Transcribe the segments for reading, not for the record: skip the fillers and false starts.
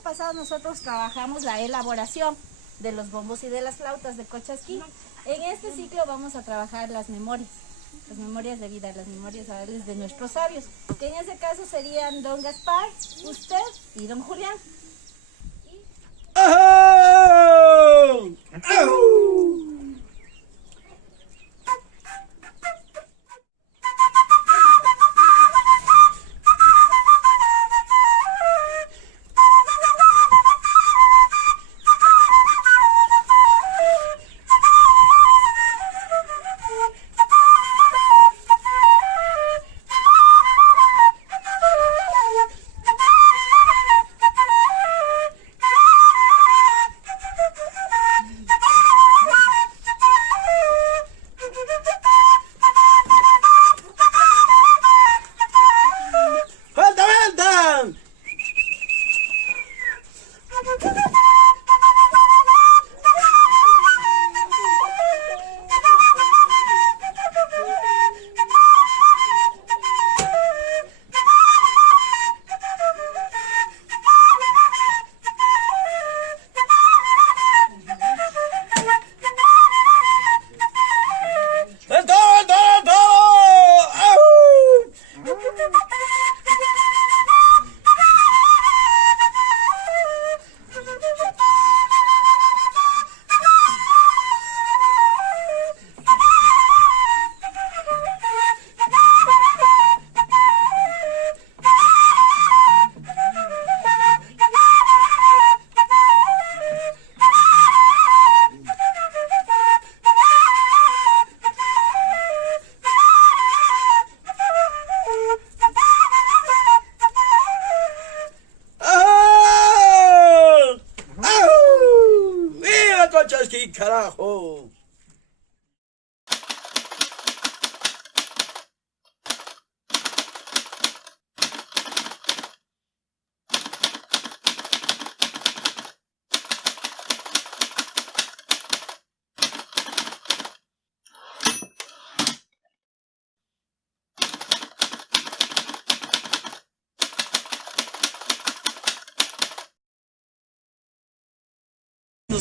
ciclo pasado nosotros trabajamos la elaboración de los bombos y de las flautas de Cochasquí. En este ciclo vamos a trabajar las memorias de vida, las memorias orales de nuestros sabios, que en ese caso serían don Gaspar, usted y don Julián. ¡Ajú! ¡Ajú! ¡Falta, falta! ¡Falta, falta, falta! ¡Ajú! ¡Ajú! ¡Ajú! ¡Viva Cochasquí, carajo!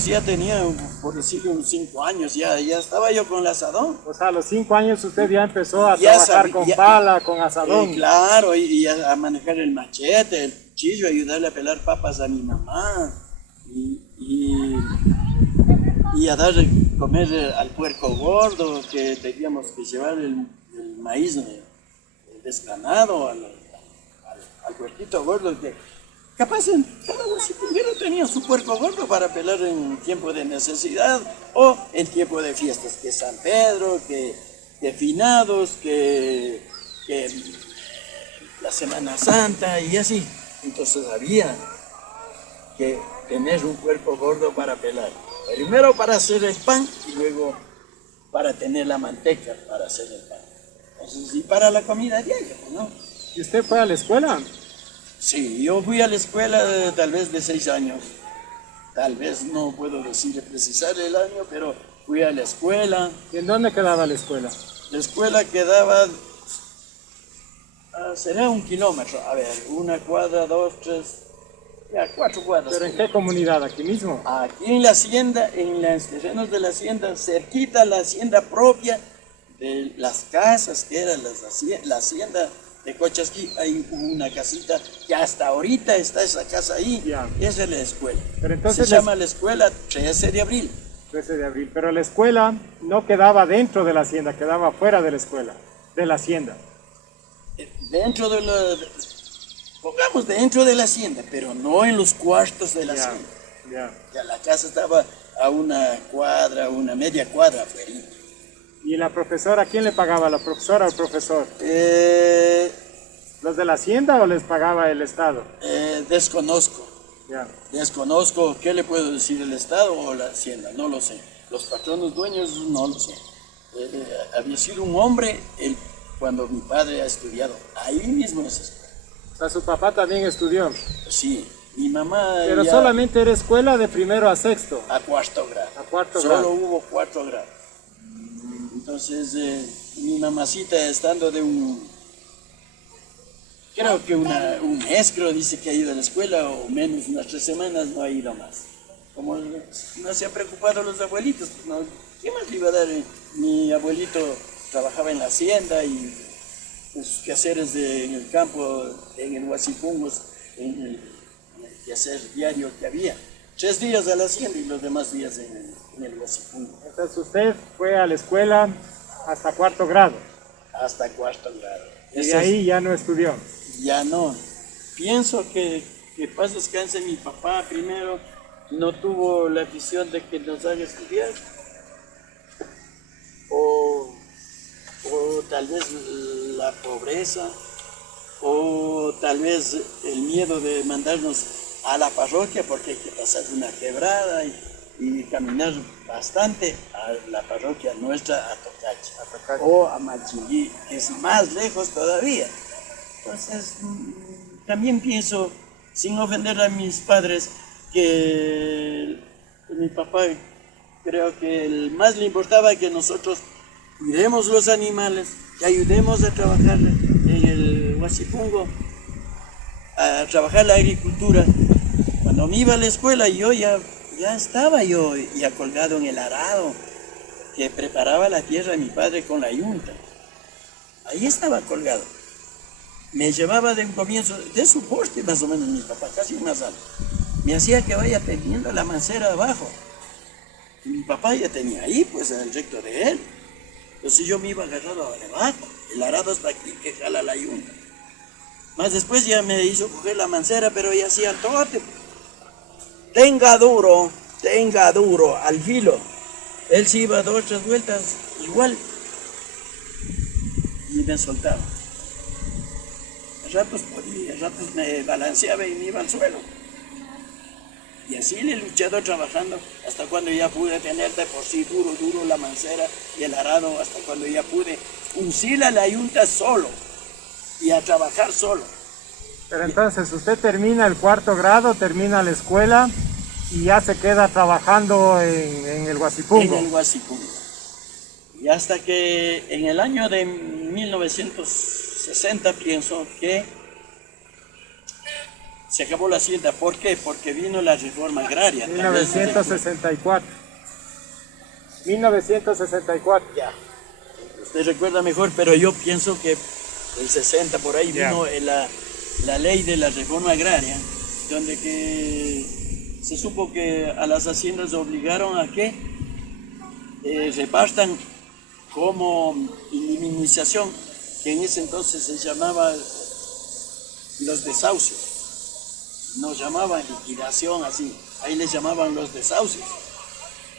Ya tenía, por decirlo, unos 5 años, ya estaba yo con el asadón. O sea, a los 5 años usted ya empezó a Ya trabajar sabía- con ya- pala, con asadón. Claro, y a manejar el machete, el cuchillo, ayudarle a pelar papas a mi mamá y a dar comer al puerco gordo, que teníamos que llevar el maíz desgranado al puerquito gordo, que capaz cada huasipinguero tenía su puerco gordo para pelar en tiempo de necesidad o en tiempo de fiestas, que San Pedro, que finados, que la Semana Santa y así. Entonces había que tener un puerco gordo para pelar. Primero para hacer el pan y luego para tener la manteca para hacer el pan. Entonces, y para la comida diaria, ¿no? ¿Y usted fue a la escuela? Sí, yo fui a la escuela tal vez de 6 años. Tal vez no puedo decir precisar el año, pero fui a la escuela. ¿Y en dónde quedaba la escuela? La escuela quedaba, será 1 kilómetro. A ver, 1 cuadra, 2, 3, ya 4 cuadras. ¿Pero en qué comunidad? ¿Aquí mismo? Aquí en la hacienda, en los terrenos de la hacienda, cerquita a la hacienda propia de las casas, que era la hacienda de Cochasquí, hay una casita que hasta ahorita está esa casa ahí. Ya. Esa es la escuela. Pero entonces Se llama la escuela 13 de abril. 13 de abril. Pero la escuela no quedaba dentro de la hacienda, quedaba fuera de la escuela, de la hacienda. Dentro de la, pongamos dentro de la hacienda, pero no en los cuartos de la Ya, hacienda. ya. Ya la casa estaba a 1 cuadra, 1 media cuadra afuera. ¿Y la profesora, quién le pagaba? ¿La profesora o el profesor? ¿Los de la hacienda o les pagaba el Estado? Desconozco. Ya. Desconozco qué le puedo decir, el Estado o la Hacienda, no lo sé. Los patronos dueños no lo sé. Había sido un hombre cuando mi padre ha estudiado ahí mismo en esa escuela. O sea, su papá también estudió. Sí, mi mamá Pero ya solamente era escuela de primero a sexto. a 4º grado. A 4º Solo grado. hubo 4 grados. Entonces, mi mamacita estando de creo que un mes, creo, dice que ha ido a la escuela, o menos, unas 3 semanas, no ha ido más. Como no se han preocupado los abuelitos, pues no, ¿qué más le iba a dar? Mi abuelito trabajaba en la hacienda y en sus quehaceres en el campo, en el Huasipungos, en el quehacer diario que había. 3 días a la hacienda y los demás días en el Huasipungo. Entonces usted fue a la escuela hasta 4º grado. Hasta 4º grado. Y de ahí ya no estudió. Ya no. Pienso que paz descanse mi papá primero, no tuvo la visión de que nos haga estudiar. O tal vez la pobreza, o tal vez el miedo de mandarnos a la parroquia porque hay que pasar una quebrada y caminar bastante a la parroquia nuestra, a Tocache, o a Machingui, que es más lejos todavía. Entonces, también pienso, sin ofender a mis padres, que mi papá creo que más le importaba que nosotros cuidemos los animales, que ayudemos a trabajar en el Huasipungo, a trabajar la agricultura. Cuando me iba a la escuela yo ya estaba yo ya colgado en el arado que preparaba la tierra de mi padre con la yunta. Ahí estaba colgado. Me llevaba de un comienzo, de su poste más o menos mi papá, casi más alto. Me hacía que vaya teniendo la mancera abajo. Y mi papá ya tenía ahí pues el recto de él. Entonces yo me iba agarrado debajo, el arado hasta aquí que jala la yunta. Más después ya me hizo coger la mancera, pero ya hacía el tote. Tenga duro, al filo. Él se iba 2 o 3 vueltas igual y me soltaba. A ratos podía, a ratos me balanceaba y me iba al suelo. Y así le he luchado trabajando hasta cuando ya pude tener de por sí duro la mancera y el arado, hasta cuando ya pude uncir a la yunta solo y a trabajar solo. Pero entonces usted termina el 4º grado, termina la escuela y ya se queda trabajando en el Huasipungo. En el Huasipungo. Y hasta que en el año de 1960 pienso que se acabó la hacienda. ¿Por qué? Porque vino la reforma agraria. 1964. 1964. Ya. Usted recuerda mejor, pero yo pienso que el 60 por ahí vino la ley de la reforma agraria, donde que se supo que a las haciendas obligaron a que repartan como indemnización, que en ese entonces se llamaba los desahucios. No llamaban liquidación así, ahí les llamaban los desahucios.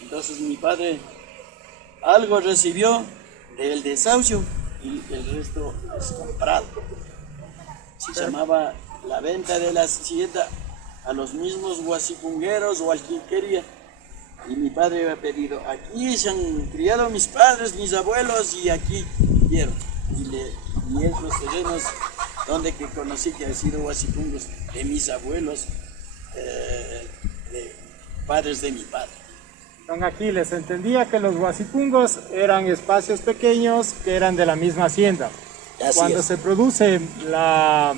Entonces mi padre algo recibió del desahucio y el resto es comprado. Se llamaba la venta de la hacienda a los mismos huasipungueros o al quien quería. Y mi padre había pedido, aquí se han criado mis padres, mis abuelos y aquí vivieron. Y es los terrenos donde que conocí que han sido huasipungos de mis abuelos, de padres de mi padre. Don Aquiles, entendía que los huasipungos eran espacios pequeños que eran de la misma hacienda. Así Cuando es. se produce la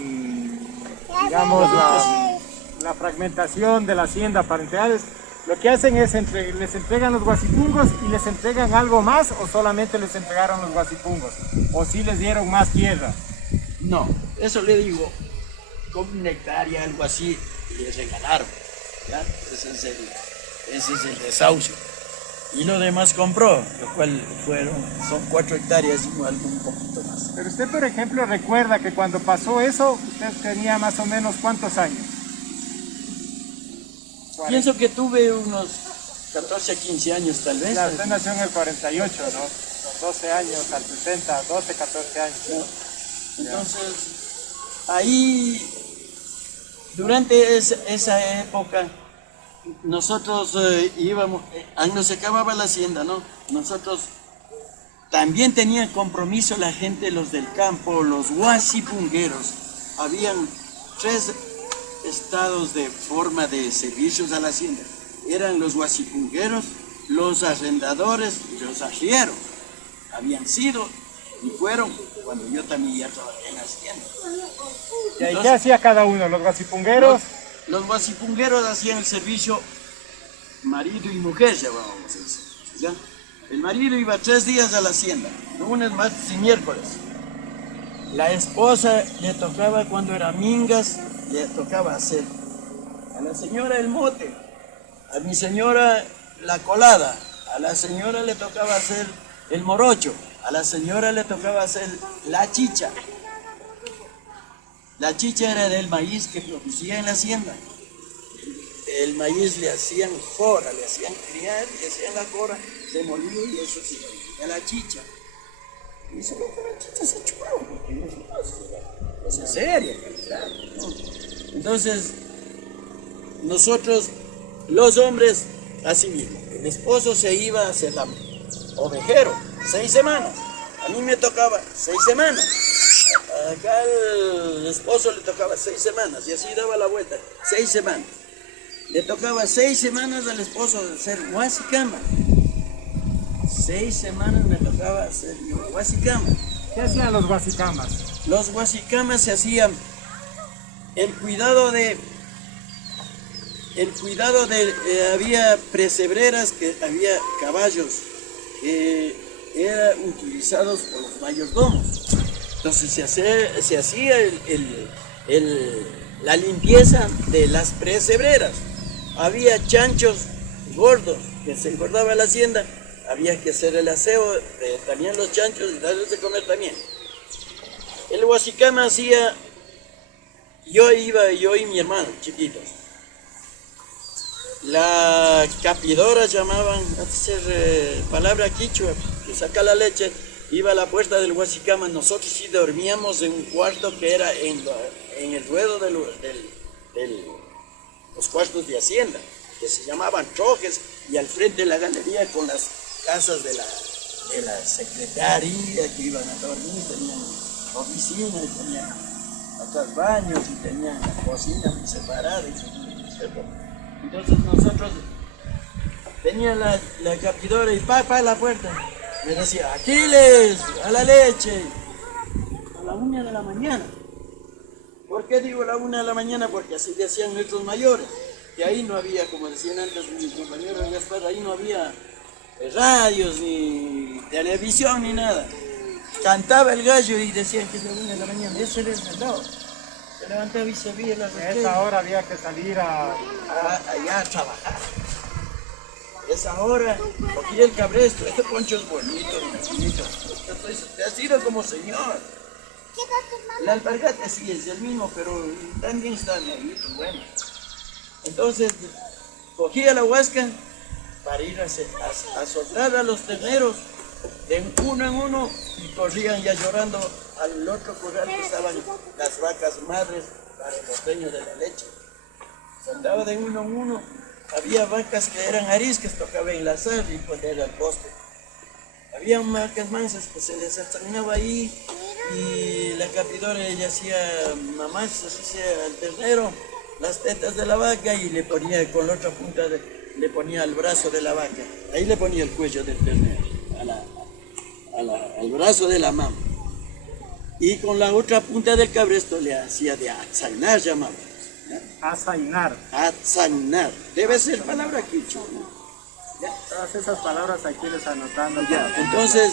fragmentación de la hacienda parentales, lo que hacen es les entregan los huasipungos y les entregan algo más, o solamente les entregaron los huasipungos, o sí les dieron más tierra. No, eso le digo, como una hectárea, algo así, les regalaron. ¿Ya? Ese es el desahucio. Y lo demás compró, lo cual son 4 hectáreas y algo un poquito más. Pero usted, por ejemplo, recuerda que cuando pasó eso, usted tenía más o menos ¿cuántos años? Pienso que tuve unos 14 a 15 años tal vez. Claro, usted nació en el 48, ¿no? Con 12 años al 60, 12, 14 años. ¿No? Entonces, ahí, durante esa época, nosotros íbamos, nos acababa la hacienda, ¿no? Nosotros también tenían compromiso la gente, los del campo, los huasipungueros. Habían 3 estados de forma de servicios a la hacienda. Eran los huasipungueros, los arrendadores y los arrieros. Habían sido Y fueron cuando yo también ya trabajé en la hacienda. ¿Y ahí qué hacía cada uno? ¿Los guasipungueros? Los guasipungueros hacían el servicio marido y mujer, llamábamos eso. ¿Ya? El marido iba 3 días a la hacienda, lunes, martes y miércoles. La esposa le tocaba, cuando era mingas, le tocaba hacer a la señora el mote, a mi señora la colada, a la señora le tocaba hacer el morocho, a la señora le tocaba hacer la chicha. La chicha era del maíz que producía en la hacienda. El maíz le hacían jora, le hacían criar, le hacían la jora, se molía y eso se ponía la chicha. Y se ve que la chicha se chupaba, porque es en serio. Entonces, nosotros, los hombres, así mismo, el esposo se iba a hacer la ovejero, 6 semanas. A mí me tocaba 6 semanas. Acá el esposo le tocaba 6 semanas y así daba la vuelta, 6 semanas. Le tocaba 6 semanas al esposo hacer huasicama. 6 semanas me tocaba hacer huasicama. ¿Qué hacían los guasicamas? Los huasicamas se hacían el cuidado de había presebreras, que había caballos que eran utilizados por los mayordomos. Entonces se hacía la limpieza de las presebreras. Había chanchos gordos que se engordaba la hacienda, había que hacer el aseo de también los chanchos y darles de comer también. El huasicama hacía, yo y mi hermano, chiquitos. La capidora llamaban, a hacer palabra quichua, que saca la leche, iba a la puerta del huasicama. Nosotros sí dormíamos en un cuarto que era en el ruedo de los cuartos de hacienda, que se llamaban trojes, y al frente de la galería con las casas de la secretaría que iban a dormir, tenían oficinas, tenían atrás baños y tenían la cocina muy separada. Entonces nosotros tenía la capidora y papá a la puerta me decía: Aquiles, a la leche, a la 1 de la mañana. ¿Por qué digo la 1 de la mañana? Porque así decían nuestros mayores, que ahí no había, como decían antes mis compañeros Gaspar, ahí no había radios, ni televisión, ni nada. Cantaba el gallo y decían que es la 1 de la mañana, ese era el reloj. Se levantaba y se veía las estrellas. Esa hora había que salir allá a trabajar. Esa hora, cogía el cabresto, este poncho es bonito, bonito. Te ha sido como señor. El alpargate sí es el mismo, pero también está negrito, bueno. Entonces, cogía la huasca para ir a soltar a los terneros de uno en uno y corrían ya llorando al otro corral que estaban las vacas madres para los dueños de la leche. Soltaba de uno en uno. Había vacas que eran ariscas, tocaba enlazar y poner al poste. Había vacas mansas que se les astagnaba ahí y la capidora ella hacía mamás, así sea al ternero, las tetas de la vaca y le ponía con la otra punta, le ponía al brazo de la vaca. Ahí le ponía el cuello del ternero, al brazo de la mamá. Y con la otra punta del cabresto le hacía de atzainar, llamaba. Azainar. Atzainar. Debe ser palabra quichua, ¿no? Todas esas palabras aquí les anotando. Ya, entonces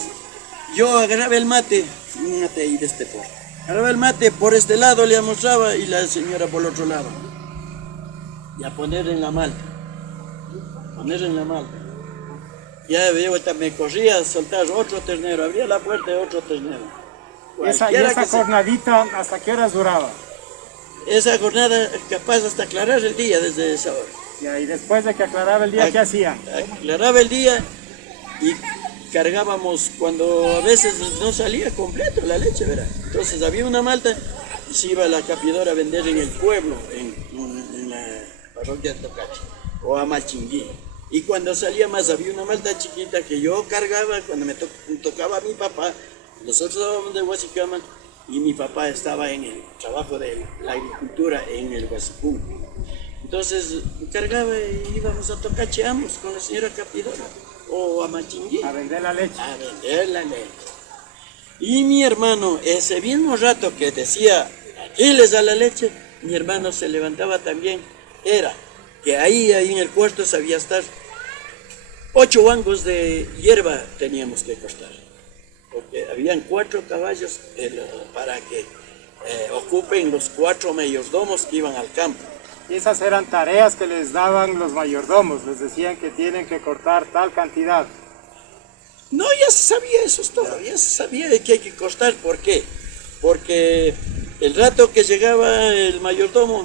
yo agarraba el mate, un mate ahí de este por. Agarraba el mate por este lado, le mostraba y la señora por el otro lado. Y a poner en la malta. Poner en la malta. Ya veo, me corría a soltar otro ternero, abría la puerta de otro ternero. Esa jornadita, ¿hasta qué horas duraba? Esa jornada capaz hasta aclarar el día desde esa hora. Ya, y después de que aclaraba el día, ¿qué hacía? Aclaraba el día y cargábamos cuando a veces no salía completo la leche, ¿verdad? Entonces había una malta y se iba a la capidora a vender en el pueblo, en la parroquia de Tocache o a Machinguí. Y cuando salía más había una malta chiquita que yo cargaba cuando me tocaba a mi papá. Nosotros estábamos de Huasicama y mi papá estaba en el trabajo de la agricultura en el Huasipún. Entonces cargaba y íbamos a Tocache ambos con la señora capidora o a Machinguí. A vender la leche. A vender la leche. Y mi hermano, ese mismo rato que decía, aquí les da la leche, mi hermano se levantaba también. Era que ahí en el puerto sabía estar 8 guangos de hierba teníamos que cortar. Porque habían 4 caballos para que ocupen los 4 mayordomos que iban al campo. Y esas eran tareas que les daban los mayordomos, les decían que tienen que cortar tal cantidad. No, ya se sabía eso, es todo, ya se sabía de que hay que cortar. ¿Por qué? Porque el rato que llegaba el mayordomo,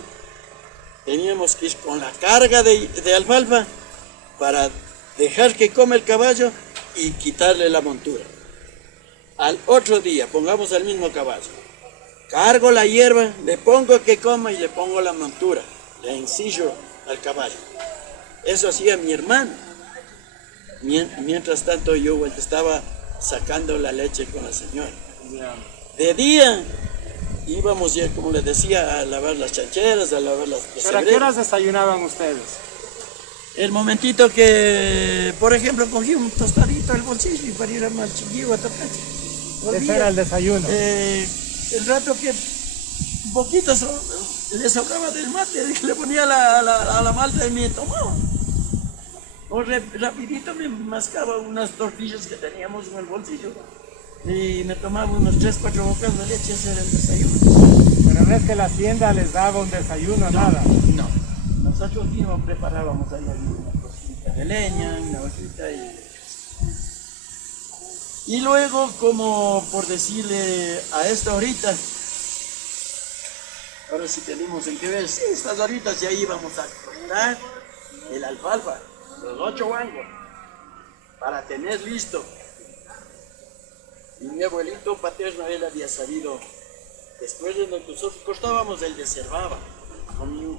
teníamos que ir con la carga de alfalfa para dejar que coma el caballo y quitarle la montura. Al otro día, pongamos al mismo caballo, cargo la hierba, le pongo que coma y le pongo la montura, le ensillo al caballo. Eso hacía mi hermano. Mientras tanto yo estaba sacando la leche con la señora. De día íbamos ya, como les decía, a lavar las chancheras, a lavar las pesebreras. ¿Pero a qué horas desayunaban ustedes? El momentito que, por ejemplo, cogí un tostadito al bolsillo y para ir a Malchiquillo, a Tapache. Ese era el desayuno. El rato que un poquito le sobraba del mate, le ponía a la malta y me tomaba. O rapidito me mascaba unas tortillas que teníamos en el bolsillo y me tomaba unos 3, 4 bocados de leche. Ese era el desayuno. Pero no es que la hacienda les daba un desayuno, nada. No, nosotros mismos preparábamos ahí una cosita de leña, una hojita y luego, como por decirle a esta horita, ahora sí tenemos en que ver, sí, estas horitas ya íbamos a cortar el alfalfa, los 8 guangos, para tener listo. Y mi abuelito paterno, él había sabido, después de lo que nosotros cortábamos, él deservaba. Con mi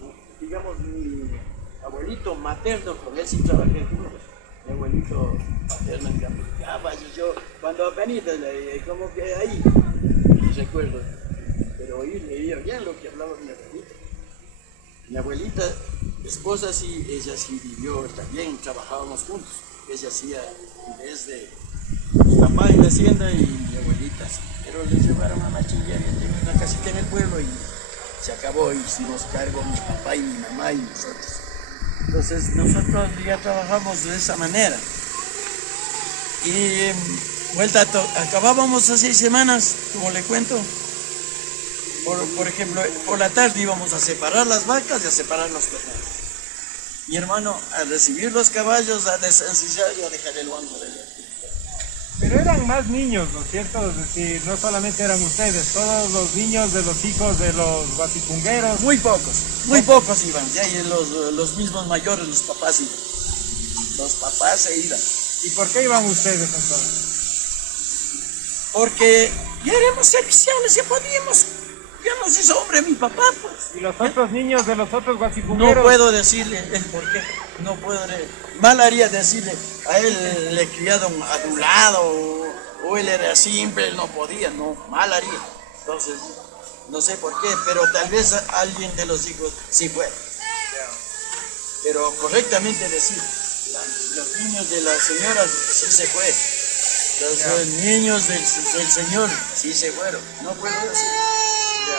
abuelito materno, con él sí trabajé juntos. Mi abuelito paterno cambiaba, y yo cuando apenas, como que ahí, recuerdo, pero leía bien lo que hablaba mi abuelita. Mi abuelita, esposa, sí, ella sí vivió también, trabajábamos juntos. Ella hacía desde mi papá en la hacienda y mi abuelita, sí. Pero le llevaron a Machilla, tenía una casita en el pueblo y se acabó, y hicimos cargo mi papá y mi mamá y nosotros. Entonces nosotros ya trabajamos de esa manera. Y acabábamos a 6 semanas, como le cuento. Por ejemplo, por la tarde íbamos a separar las vacas y a separar los terneros. Mi hermano a recibir los caballos, a desensillar y a dejar el guango de leche. Pero eran más niños, ¿no es cierto? Es decir, no solamente eran ustedes, todos los niños de los hijos de los guasipungueros. Muy pocos iban, ya, y los mismos mayores, los papás iban. Los papás se iban. ¿Y por qué iban ustedes entonces? Porque ya éramos serviciales, ya podíamos, ya nos hizo hombre mi papá, pues. ¿Y los otros niños de los otros guasipungueros? No puedo decirle el por qué, no puedo, mal haría decirle, a él le criaron adulado, o él era simple, él no podía, no, mal haría. Entonces, no sé por qué, pero tal vez alguien de los hijos sí fue. Pero correctamente decir, los niños de las señoras sí se fue, los niños del señor sí se fueron, no puedo decir.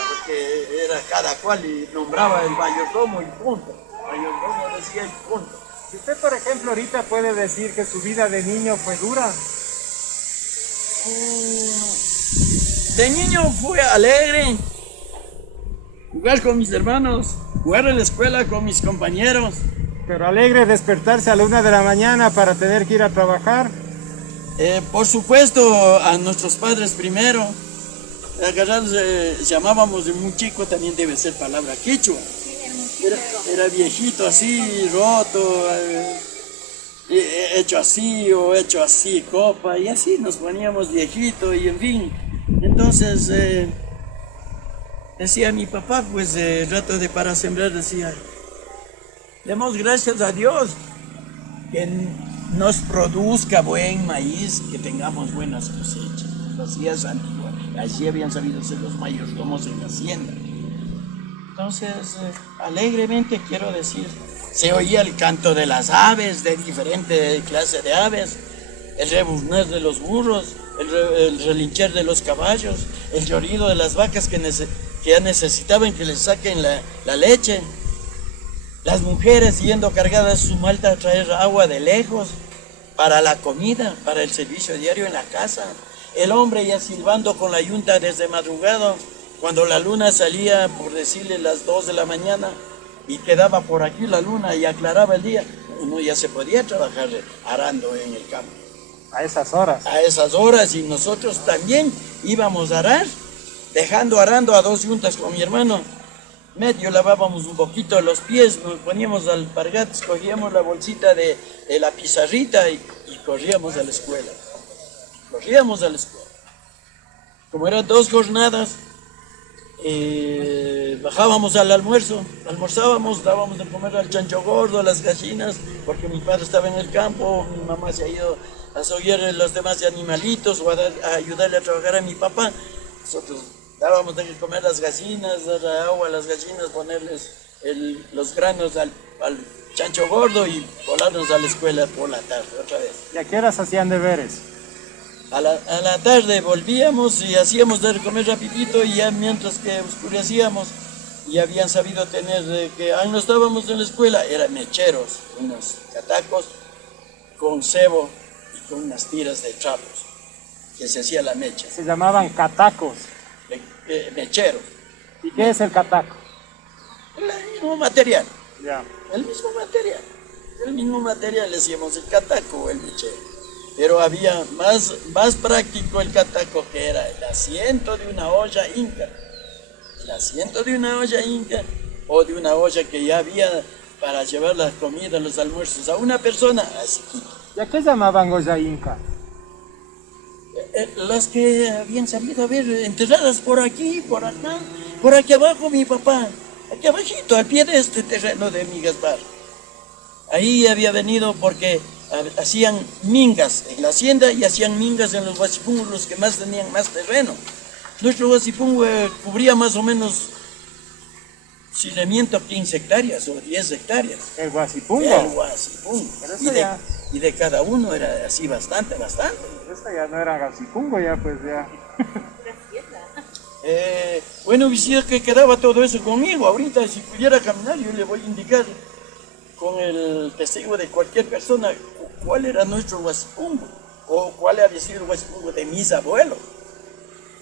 Porque era cada cual y nombraba el mayordomo y punto. El mayordomo decía y punto. ¿Y usted, por ejemplo, ahorita puede decir que su vida de niño fue dura? De niño fue alegre. Jugar con mis hermanos, jugar en la escuela con mis compañeros. Pero alegre despertarse a la 1 de la mañana para tener que ir a trabajar. Por supuesto, a nuestros padres primero. Llamábamos de muy chico, también debe ser palabra quechua. Era viejito así, roto, hecho así o hecho así, copa, y así nos poníamos viejito y en fin. Entonces decía mi papá, pues rato de para sembrar, decía, demos gracias a Dios que nos produzca buen maíz, que tengamos buenas cosechas. Así es antiguo. Allí habían sabido ser los mayordomos en la hacienda. Entonces, alegremente quiero decir, se oía el canto de las aves, de diferente clase de aves, el rebuznar de los burros, el relinchar de los caballos, el llorido de las vacas que ya necesitaban que les saquen la leche, las mujeres yendo cargadas su malta a traer agua de lejos para la comida, para el servicio diario en la casa, el hombre ya silbando con la yunta desde madrugada, cuando la luna salía, por decirle, las 2 de la mañana, y quedaba por aquí la luna y aclaraba el día, uno ya se podía trabajar arando en el campo. A esas horas. A esas horas, y nosotros también íbamos a arar, dejando arando a 2 yuntas con mi hermano. Medio lavábamos un poquito los pies, nos poníamos alpargatas, cogíamos la bolsita de la pizarrita y corríamos a la escuela. Corríamos a la escuela. Como eran 2 jornadas, bajábamos al almuerzo, almorzábamos, dábamos de comer al chancho gordo, a las gallinas, porque mi padre estaba en el campo, mi mamá se ha ido a soguear los demás animalitos o a ayudarle a trabajar a mi papá. Nosotros dábamos de comer las gallinas, dar agua a las gallinas, ponerles los granos al chancho gordo y volarnos a la escuela por la tarde otra vez. ¿Y a qué horas hacían deberes? A la tarde volvíamos y hacíamos de comer rapidito, y ya mientras que oscurecíamos y habían sabido tener que no estábamos en la escuela, eran mecheros, unos catacos con cebo y con unas tiras de trapos que se hacía la mecha. Se llamaban catacos. Mechero. ¿Y qué es el cataco? El mismo material. Ya. El mismo material le decíamos el cataco o el mechero. Pero había más práctico el cataco, que era el asiento de una olla inca. El asiento de una olla inca, o de una olla que ya había para llevar la comida, los almuerzos a una persona, así. ¿Y a qué llamaban olla inca? Las que habían salido a ver enterradas por aquí, por acá, por aquí abajo, mi papá, aquí abajito, al pie de este terreno de mi Gaspar. Ahí había venido porque hacían mingas en la hacienda y hacían mingas en los huasipungos, los que más tenían más terreno. Nuestro huasipungo cubría más o menos, si le miento, 15 hectáreas o 10 hectáreas. ¿El huasipungo? El huasipungo. Pero eso ya... Y de cada uno era así bastante. Esto ya no era huasipungo, ya pues ya... Bueno, visita que quedaba todo eso conmigo. Ahorita, si pudiera caminar, yo le voy a indicar con el testigo de cualquier persona cuál era nuestro huasipungo, o cuál había sido el huasipungo de mis abuelos.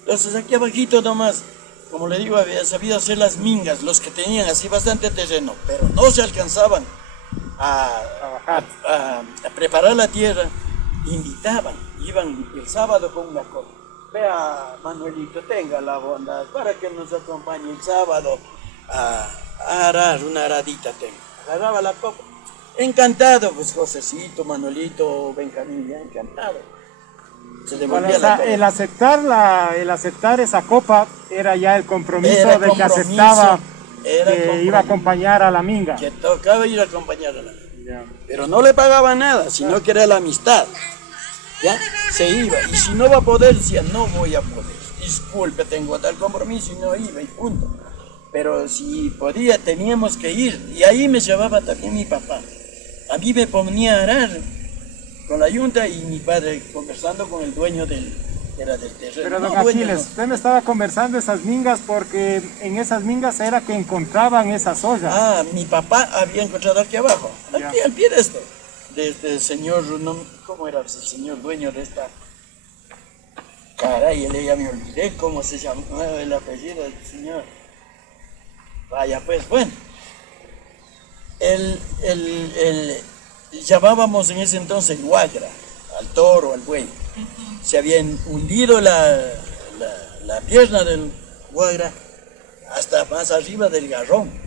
Entonces, aquí abajito nomás, como le digo, había sabido hacer las mingas, los que tenían así bastante terreno, pero no se alcanzaban a preparar la tierra, invitaban, iban el sábado con una copa. Vea, Manuelito, tenga la bondad para que nos acompañe el sábado a arar, una aradita tenga. Agarraba la copa. Encantado, pues Josecito, Manuelito, Benjamín, ya encantado. Se devolvía Bueno, el aceptar esa copa era ya el compromiso de que aceptaba que iba a acompañar a la minga. Que tocaba ir a acompañar a la minga. Ya. Pero no le pagaba nada, sino que era la amistad. ¿Ya? Se iba, y si no va a poder, decía, no voy a poder. Disculpe, tengo tal compromiso, y no iba, y punto. Pero si podía, teníamos que ir, y ahí me llevaba también mi papá. A mí me ponía a arar con la yunta y mi padre conversando con el dueño del terreno. Pero don No, dueño, Aquiles, no. usted me estaba conversando esas mingas porque en esas mingas era que encontraban esas ollas. Ah, mi papá había encontrado aquí abajo, aquí al pie de esto. De este señor, no, ¿cómo era el señor dueño de esta? Caray, ya me olvidé cómo se llamaba el apellido del señor. Vaya, pues, bueno. Llamábamos en ese entonces huagra, al toro, al buey. Se había hundido la pierna del huagra hasta más arriba del garrón.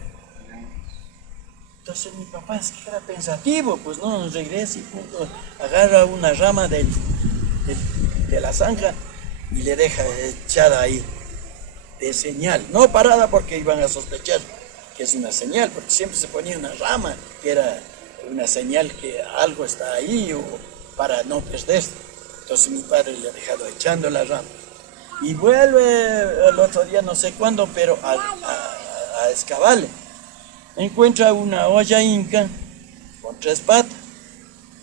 Entonces mi papá es que era pensativo, pues no, nos regresa y punto, agarra una rama de la zanja y le deja echada ahí, de señal, no parada porque iban a sospechar que es una señal, porque siempre se ponía una rama que era una señal que algo está ahí o para no perderse. Entonces mi padre le ha dejado echando la rama y vuelve el otro día, no sé cuándo, pero a excavarle. Encuentra una olla inca con 3 patas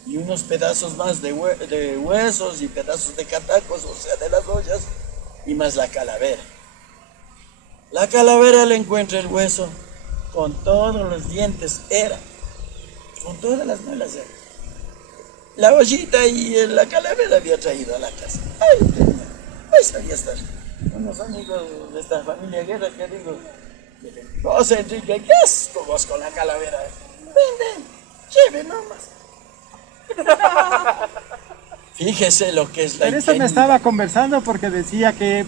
y unos pedazos más de huesos y pedazos de catacos, o sea, de las ollas, y más la calavera. La calavera le encuentra el hueso con todos los dientes, con todas las muelas. La ollita y la calavera había traído a la casa. Ay, ahí sabía estar. Unos amigos de esta familia Guerra que digo, José Enrique, ¿qué asco vos con la calavera? Ven, lleve nomás. Fíjese lo que es la Pero eso me estaba conversando porque decía que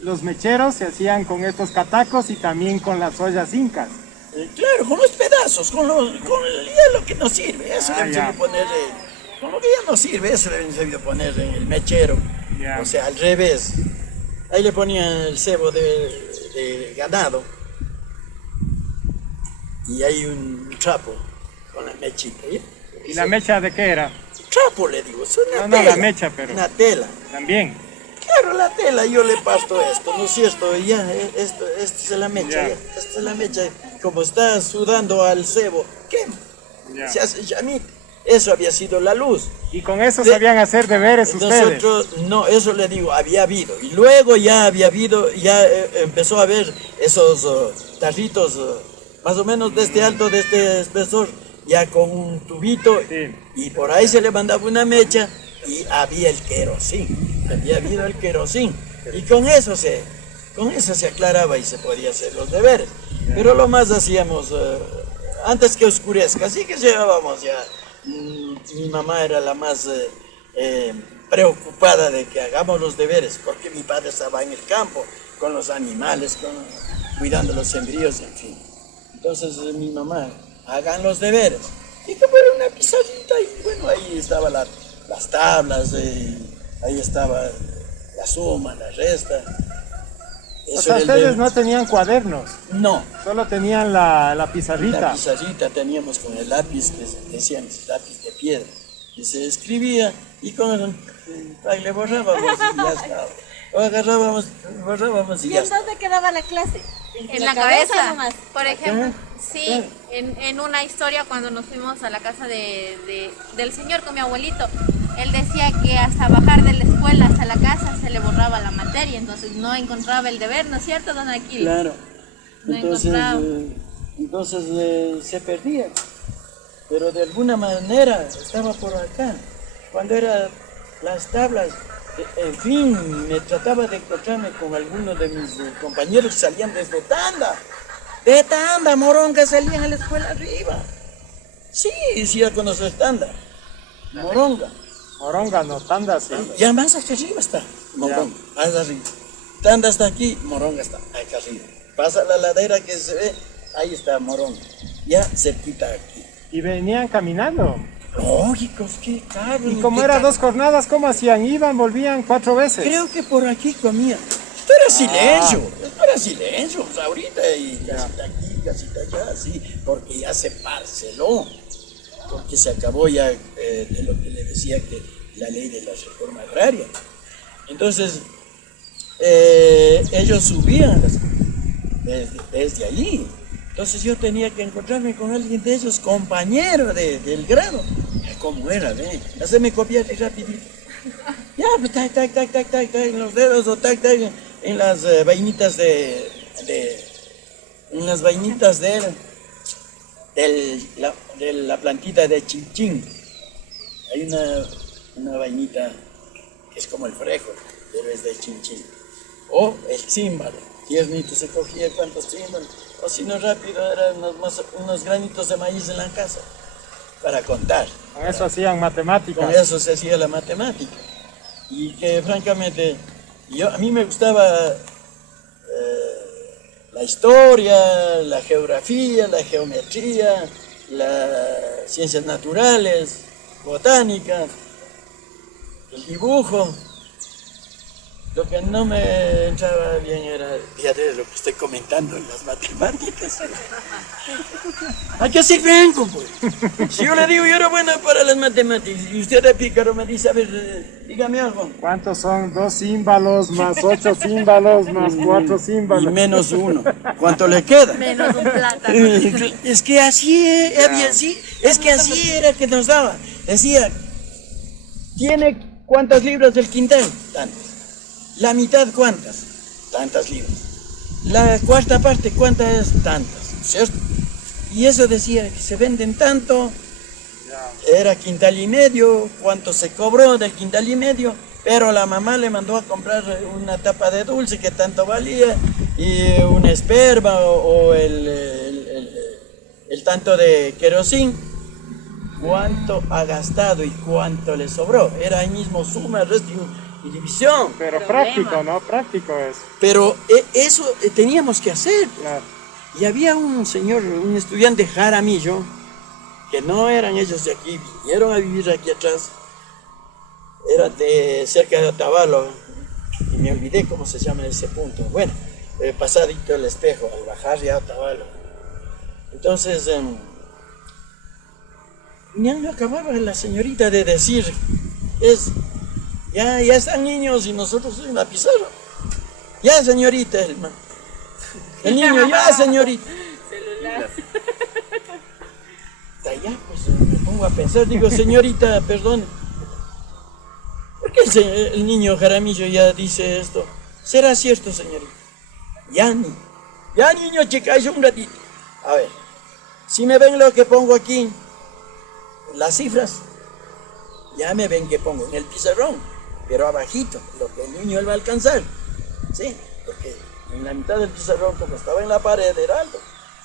los mecheros se hacían con estos catacos y también con las ollas incas. Claro, con los pedazos, con ya lo que nos sirve. Eso deben saber poner, con lo que ya nos sirve, eso deben saber poner en el mechero. Ya. O sea, al revés. Ahí le ponían el cebo de ganado. Y hay un trapo con la mechita. ¿Ya? ¿Y la mecha de qué era? Trapo le digo, es una No, tela. la mecha, pero... Una tela. También. Claro, la tela, yo le parto esto, ¿no es cierto? Y ya, esto es la mecha, Ya. ya. Esta es la mecha. Como está sudando al cebo, quema. Ya. Se hace llamita. Eso había sido la luz. Y con eso sabían hacer deberes ustedes. Nosotros, no, eso le digo, había habido. Y luego ya había habido, ya empezó a haber esos tarritos, más o menos de este alto, de este espesor, ya con un tubito. Sí. Y por ahí se le mandaba una mecha y había el querosín. Había habido el querosín. Y con eso se aclaraba y se podía hacer los deberes. Pero lo más hacíamos antes que oscurezca, así que llevábamos ya. Mi mamá era la más preocupada de que hagamos los deberes, porque mi padre estaba en el campo con los animales, cuidando los sembríos, en fin. Entonces mi mamá, hagan los deberes. Y como era una pizarrita, y bueno, ahí estaban las tablas, ahí estaba la suma, la resta. O sea, ustedes no tenían cuadernos, No. solo tenían la pizarrita. La pizarrita teníamos con el lápiz, que decían lápiz de piedra, que se escribía y ahí le borrábamos y ya estaba. O agarrábamos, borrábamos y ¿Y ya en estaba. dónde quedaba la clase? En la cabeza, nomás. por ejemplo. Ajá, Sí, claro. en una historia cuando nos fuimos a la casa del señor con mi abuelito, él decía que hasta bajar de la escuela hasta la casa se le borraba la materia, entonces no encontraba el deber, ¿no es cierto, don Aquiles? Claro. No Entonces se perdía. Pero de alguna manera estaba por acá. Cuando eran las tablas, en fin, me trataba de encontrarme con algunos de mis compañeros que salían desde Tanda. De Tanda, Moronga, salían a la escuela arriba. Sí, ya conoces Tanda. Moronga. Moronga, no, tanda, sí. Ya más acá arriba está Moronga, más arriba. Tanda está aquí, Moronga está acá arriba. Pasa la ladera que se ve, ahí está Moronga. Ya cerquita aquí. Y venían caminando. Lógicos, qué caro. Y como era 2 jornadas, ¿cómo hacían? Iban, volvían 4 veces. Creo que por aquí comía. Esto era silencio, esto era silencio. Pues ahorita y casita aquí, casita allá, sí, porque ya se parceló. Porque se acabó ya de lo que le decía que la ley de la reforma agraria. Entonces, ellos subían desde allí. Entonces yo tenía que encontrarme con alguien de ellos, compañero del grado. ¿Cómo era? Hacerme copiar rapidito. Ya, pues tac, tac, tac, tac, tac, tac, en los dedos o tac, tac, en las vainitas en las vainitas de la plantita de chinchín. Hay una vainita que es como el frejo, pero es de chinchín. O el címbalo, 10 minutos se cogía cuántos címbalos, o si no rápido eran unos granitos de maíz en la casa, para contar. Con eso hacían matemáticas. Con eso se hacía la matemática. Y que francamente, a mí me gustaba la historia, la geografía, la geometría, las ciencias naturales, botánica, el dibujo. Lo que no me entraba bien era, fíjate lo que estoy comentando en las matemáticas. ¿A qué sirven, compadre? Si yo le digo, yo era buena para las matemáticas, y usted de pícaro me dice, a ver, dígame algo. ¿Cuántos son 2 címbalos más 8 címbalos más 4 Y címbalos? menos 1. ¿Cuánto le queda? Menos un plátano. Es que así, es que así era que nos daba. decía, ¿tiene cuántas libras del quintal? Tantas. ¿La mitad cuántas? Tantas libras. ¿La cuarta parte cuántas es? Tantas, ¿cierto? Y eso decía que se venden tanto, era quintal y medio, cuánto se cobró del quintal y medio, pero la mamá le mandó a comprar una tapa de dulce que tanto valía, y una esperma o el tanto de querosín. ¿Cuánto ha gastado y cuánto le sobró? Era ahí mismo suma, resto y división. Pero práctico, ¿no? Práctico es. Pero eso teníamos que hacer. Claro. Y había un señor, un estudiante Jaramillo, que no eran ellos de aquí, vinieron a vivir aquí atrás. Era de cerca de Otavalo, y me olvidé cómo se llama ese punto. Bueno, pasadito el espejo, al bajar ya a Otavalo. Entonces, ya no acababa la señorita de decir, ya están niños y nosotros en la pizarra. Ya, señorita, el niño, ya, señorita. Celular. Ya, pues me pongo a pensar, digo, señorita, perdón. ¿Por qué el niño Jaramillo ya dice esto? ¿Será cierto, señorita? Ya, niño, chicas, un ratito. A ver, si me ven lo que pongo aquí, las cifras, ya me ven que pongo en el pizarrón, pero abajito, lo que el niño él va a alcanzar. Sí, porque en la mitad del pizarrón, como estaba en la pared, era algo.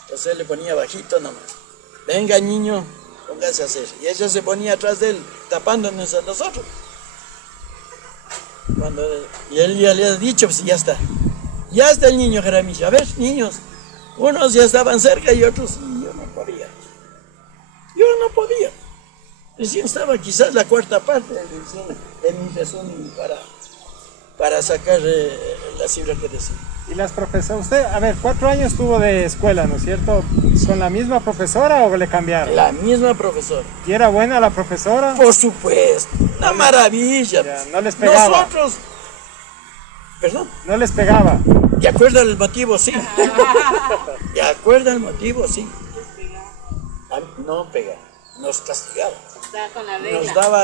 Entonces él le ponía abajito nomás. Venga, niño, póngase a hacer. Y ella se ponía atrás de él, tapándonos a nosotros. Y él ya le ha dicho, pues ya está. Ya está el niño Jaramillo. A ver, niños, unos ya estaban cerca y otros, y yo no podía. Recién estaba quizás la cuarta parte de mi resumen para sacar la cifra que decía. Y las profesoras, usted, a ver, 4 años tuvo de escuela, ¿no es cierto? ¿Con la misma profesora o le cambiaron? La misma profesora. ¿Y era buena la profesora? Por supuesto, una maravilla. Ya, no les pegaba. Nosotros, perdón, No les pegaba. ¿de acuerdo al motivo? Sí. ¿De acuerdo al motivo? Sí. No pegaba, nos castigaba. Está con la regla. Nos daba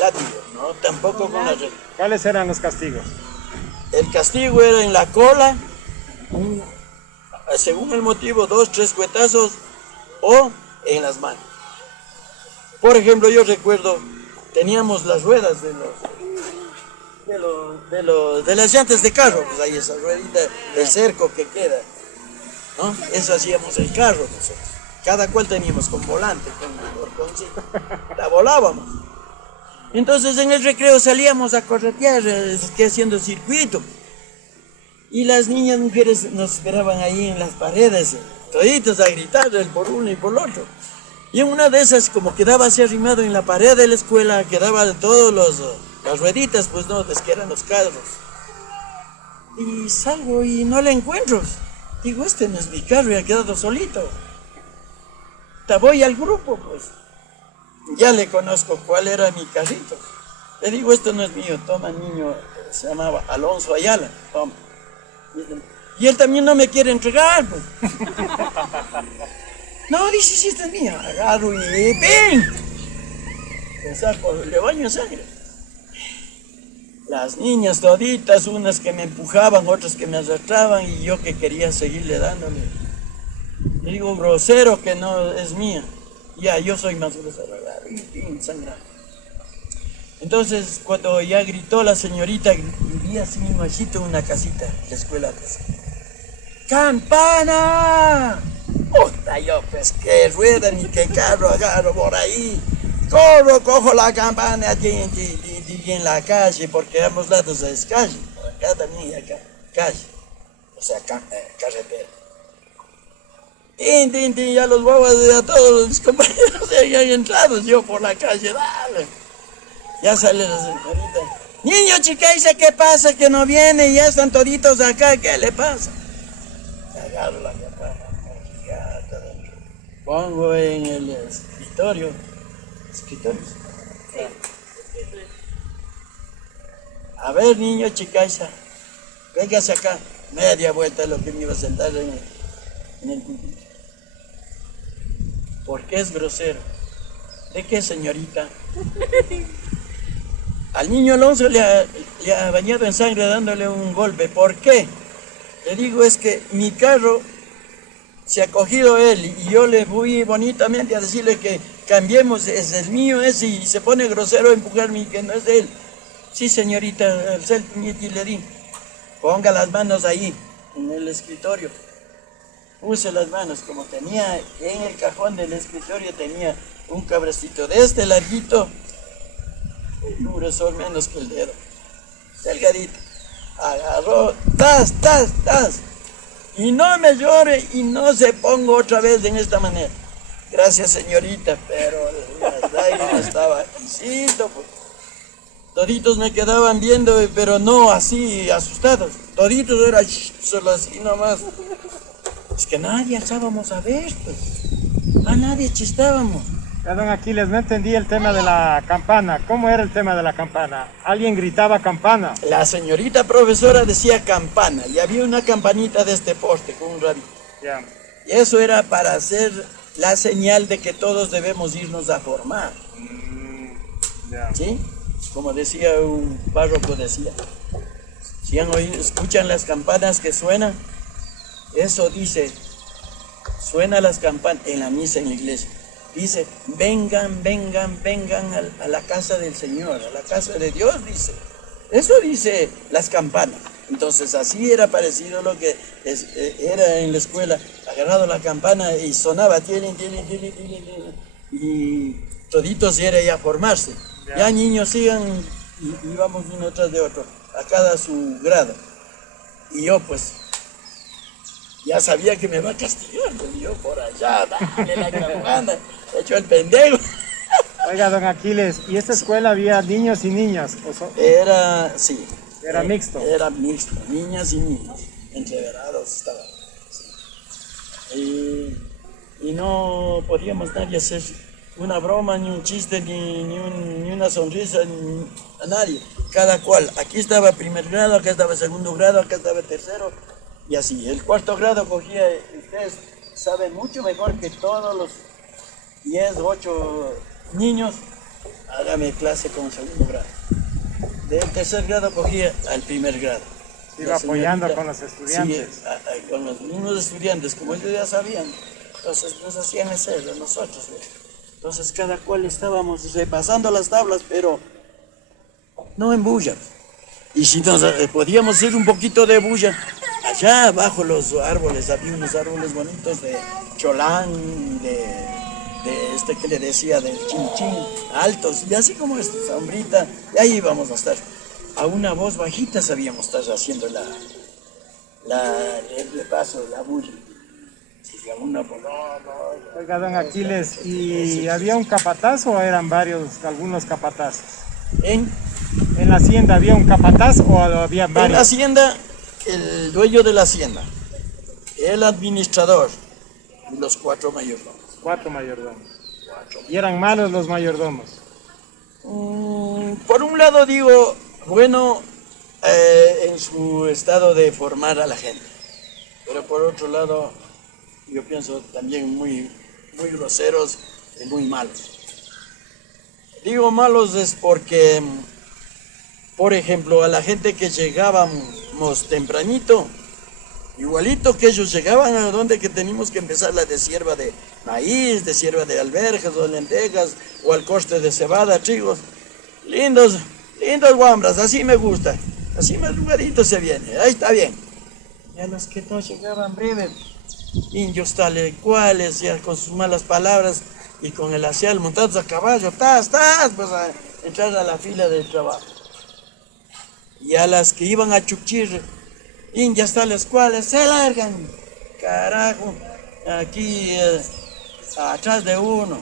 látigo, no, tampoco con la regla. ¿Cuáles eran los castigos? El castigo era en la cola, según el motivo, 2, 3 cuetazos, o en las manos. Por ejemplo, yo recuerdo, teníamos las ruedas de las llantas de carro, pues ahí esa ruedita del cerco que queda, ¿no? Eso hacíamos el carro nosotros. Cada cual teníamos con volante, con horconcito, la volábamos. Entonces en el recreo salíamos a corretear, haciendo circuito. Y las niñas mujeres nos esperaban ahí en las paredes, toditos a gritar, el por uno y por el otro. Y en una de esas, como quedaba así arrimado en la pared de la escuela, quedaba de todas las rueditas, pues no, es que eran los carros. Y salgo y no la encuentro. Digo, este no es mi carro, y ha quedado solito. Voy al grupo, pues. Ya le conozco cuál era mi carrito. Le digo, esto no es mío, toma, niño, se llamaba Alonso Ayala, toma. Y él también no me quiere entregar, pues. No, dice, sí, esta es mía. Agarro y ¡ping! Le saco, le baño en sangre. Las niñas toditas, unas que me empujaban, otras que me arrastraban, y yo que quería seguirle dándole. Le digo, grosero, que no es mía. Ya, yo soy más grosero. Y ¡ping! Sangrando. Entonces, cuando ya gritó la señorita, vivía así mismo en una casita, la escuela. ¡Campana! Puta, yo pues qué rueda ni qué carro agarro por ahí. Cojo la campana aquí en la calle, porque a ambos lados es calle. Acá también y acá, calle. O sea, carretera. Tin, ya los guaguas, ya todos los compañeros ya han entrado, yo por la calle, dale. Ya sale la señorita. Niño, chica, dice, ¿qué pasa? Que no viene, ya están toditos acá, ¿qué le pasa? Agarro la campana, pongo en el escritorio. ¿Escritorio? Sí. A ver, niño, chica, véngase acá. Media vuelta lo que me iba a sentar en el pupitre. ¿Por qué es grosero? ¿De qué, señorita? Al niño Alonso le ha bañado en sangre dándole un golpe. ¿Por qué? Le digo, es que mi carro se ha cogido él y yo le fui bonitamente a decirle que cambiemos, es el mío ese, y se pone grosero a empujarme que no es de él. Sí, señorita, alcé el puñete y le di. Ponga las manos ahí, en el escritorio. Puse las manos, como tenía en el cajón del escritorio, tenía un cabrecito de este larguito, un gruesor menos que el dedo, delgadito. Agarró, tas, y no me llore y no se ponga otra vez en esta manera. Gracias, señorita, pero las lágrimas estaban insisto, pues. Toditos me quedaban viendo, pero no así asustados. Toditos era solo así nomás. Es que nadie alzábamos a ver, pues. A nadie chistábamos. Ya, don Aquiles, no entendí el tema de la campana. ¿Cómo era el tema de la campana? ¿Alguien gritaba campana? La señorita profesora decía campana y había una campanita de este poste con un radito. Ya. Y eso era para hacer la señal de que todos debemos irnos a formar. Ya. ¿Sí? Como decía un párroco, decía, si han oído, escuchan las campanas que suenan, eso dice, suena las campanas en la misa en la iglesia. Dice, vengan a la casa del Señor, a la casa de Dios, dice. Eso dice las campanas. Entonces así era parecido lo que era en la escuela, agarrado la campana y sonaba, y toditos era ya a formarse. Ya niños sigan, y íbamos uno tras de otro, a cada su grado. Y yo pues, ya sabía que me va a castigar, pues yo por allá, dale la campana, he hecho el pendejo. Oiga, don Aquiles, ¿y esta escuela había niños y niñas? Era, sí. Era mixto. Era mixto, niñas y niños, entreverados estaban. Sí. Y no podíamos nadie hacer una broma, ni un chiste, ni una sonrisa, a nadie. Cada cual, aquí estaba primer grado, acá estaba segundo grado, acá estaba tercero, y así. El cuarto grado cogía, ustedes saben mucho mejor que todos los 10, 8 niños, hágame clase con segundo grado. Del tercer grado cogía al primer grado. Se iba apoyando con los estudiantes. Sí, con los mismos estudiantes, como ellos ya sabían. Entonces nos hacían hacer a nosotros. Entonces cada cual estábamos repasando las tablas, pero no en bulla. Y si nos podíamos ir un poquito de bulla, allá abajo los árboles, había unos árboles bonitos de cholán, de este que le decía del chinchín, altos, y así como esta sombrita, y ahí íbamos a estar. A una voz bajita sabíamos estar haciendo el repaso, la bulla. Oiga, don Aquiles, ¿y había un capataz o eran algunos capataces? ¿En la hacienda había un capataz o había varios? En la hacienda, el dueño de la hacienda, el administrador y los 4 mayordomos. 4 mayordomos. ¿Y eran malos los mayordomos? Por un lado digo, bueno, en su estado de formar a la gente, pero por otro lado, yo pienso también muy groseros y muy malos. Digo malos es porque, por ejemplo, a la gente que llegábamos tempranito, igualito que ellos llegaban a donde que teníamos que empezar la deshierva de maíz, deshierva de alberjas o lentejas, o al corte de cebada, trigos. Lindos guambras, así me gusta. Así madrugadito se viene, ahí está bien. Y a los que no llegaban breve, indios tales cuales, ya con sus malas palabras y con el hacial montados a caballo, pues a entrar a la fila del trabajo. Y a las que iban a chuchir, indias tales cuales, se largan, carajo, aquí atrás de uno.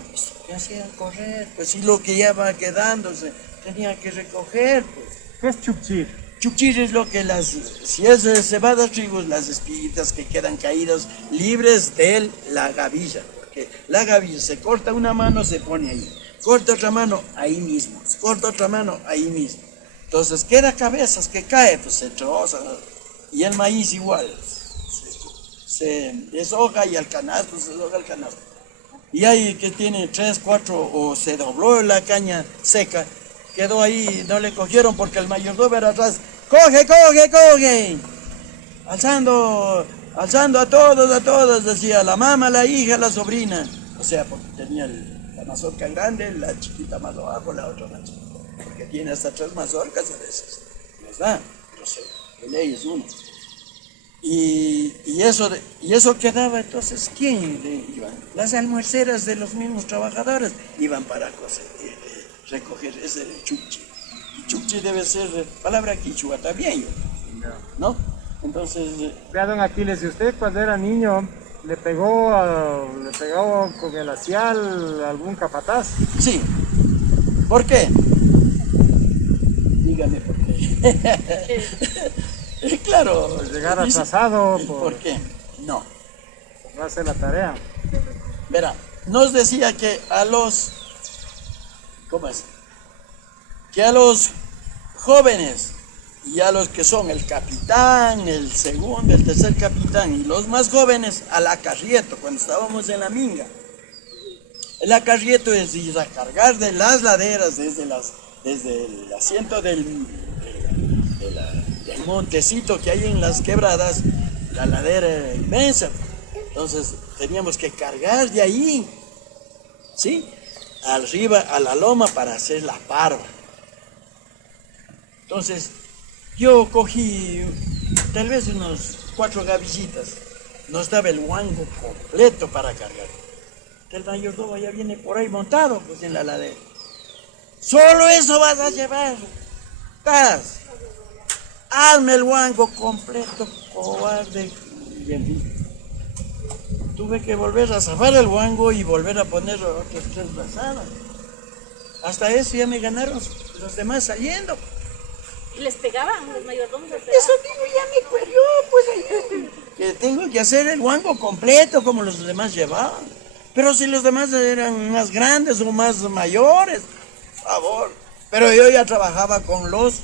¿Qué hacían correr? Pues si lo que ya va quedándose, tenía que recoger, pues. ¿Qué es chuchir? Chuchir es lo que si es cebada, trigos, las espiguitas que quedan caídas libres de la gavilla. Porque la gavilla se corta una mano, se pone ahí. Corta otra mano, ahí mismo. Corta otra mano, ahí mismo. Entonces queda cabezas que cae, pues se troza. Y el maíz igual. Se deshoja y al canasto, se deshoja el canasto. y hay que tiene 3, 4 o se dobló la caña seca, quedó ahí, no le cogieron porque el mayordomo era atrás, coge, coge, coge, alzando a todos, decía la mamá, la hija, la sobrina, o sea, porque tenía la mazorca grande, la chiquita más abajo, la otra más chiquita, porque tiene hasta 3 mazorcas a veces, les da, pero de ley es uno. Y eso quedaba, entonces, ¿quién le iban? Las almuerceras de los mismos trabajadores iban para recoger ese chuchi. Y chuchi debe ser palabra quichua también, ¿no? Entonces... Vea, don Aquiles, ¿y usted cuando era niño le pegó con el hacial a algún capataz? Sí. ¿Por qué? Dígame por qué. Claro. Por llegar atrasado. ¿Por qué? No. Por no hacer la tarea. Verá, nos decía que a los... ¿Cómo es? Que a los jóvenes y a los que son el capitán, el segundo, el tercer capitán y los más jóvenes al acarrieto, cuando estábamos en la minga. El acarrieto es ir a cargar de las laderas desde el asiento del montecito que hay en las quebradas, la ladera inmensa. Entonces teníamos que cargar de ahí, ¿sí? Arriba a la loma para hacer la parva. Entonces yo cogí tal vez unos 4 gavillitas, nos daba el guango completo para cargar. El mayordomo ya viene por ahí montado pues en la ladera. Solo eso vas a llevar. Hazme el guango completo, cobarde. Y en fin, tuve que volver a zafar el guango y volver a poner otras 3 brazadas. Hasta eso ya me ganaron los demás saliendo. ¿Y les pegaban los mayordomos? Eso digo, ya me cuerió, pues ahí. Que tengo que hacer el guango completo como los demás llevaban. Pero si los demás eran más grandes o más mayores, por favor. Pero yo ya trabajaba con los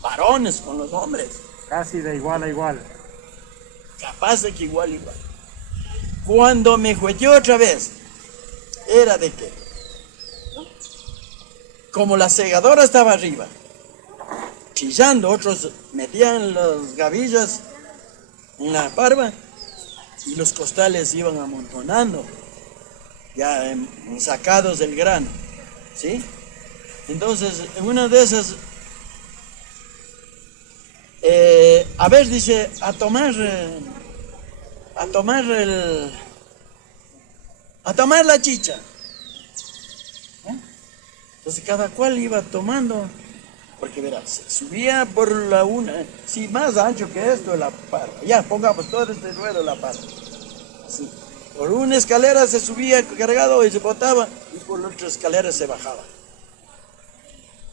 varones, con los hombres. Casi de igual a igual. Capaz de que igual. Cuando me jueteó otra vez, era de que, como la segadora estaba arriba, chillando, otros metían las gavillas en la parva y los costales iban amontonando, ya sacados del grano, ¿sí? Entonces, en una de esas, a ver, dice, a tomar la chicha. Entonces cada cual iba tomando, porque verás, subía por la una, sí, más ancho que esto la parva. Ya, pongamos todo este ruedo la parva. Así. Por una escalera se subía cargado y se botaba, y por la otra escalera se bajaba.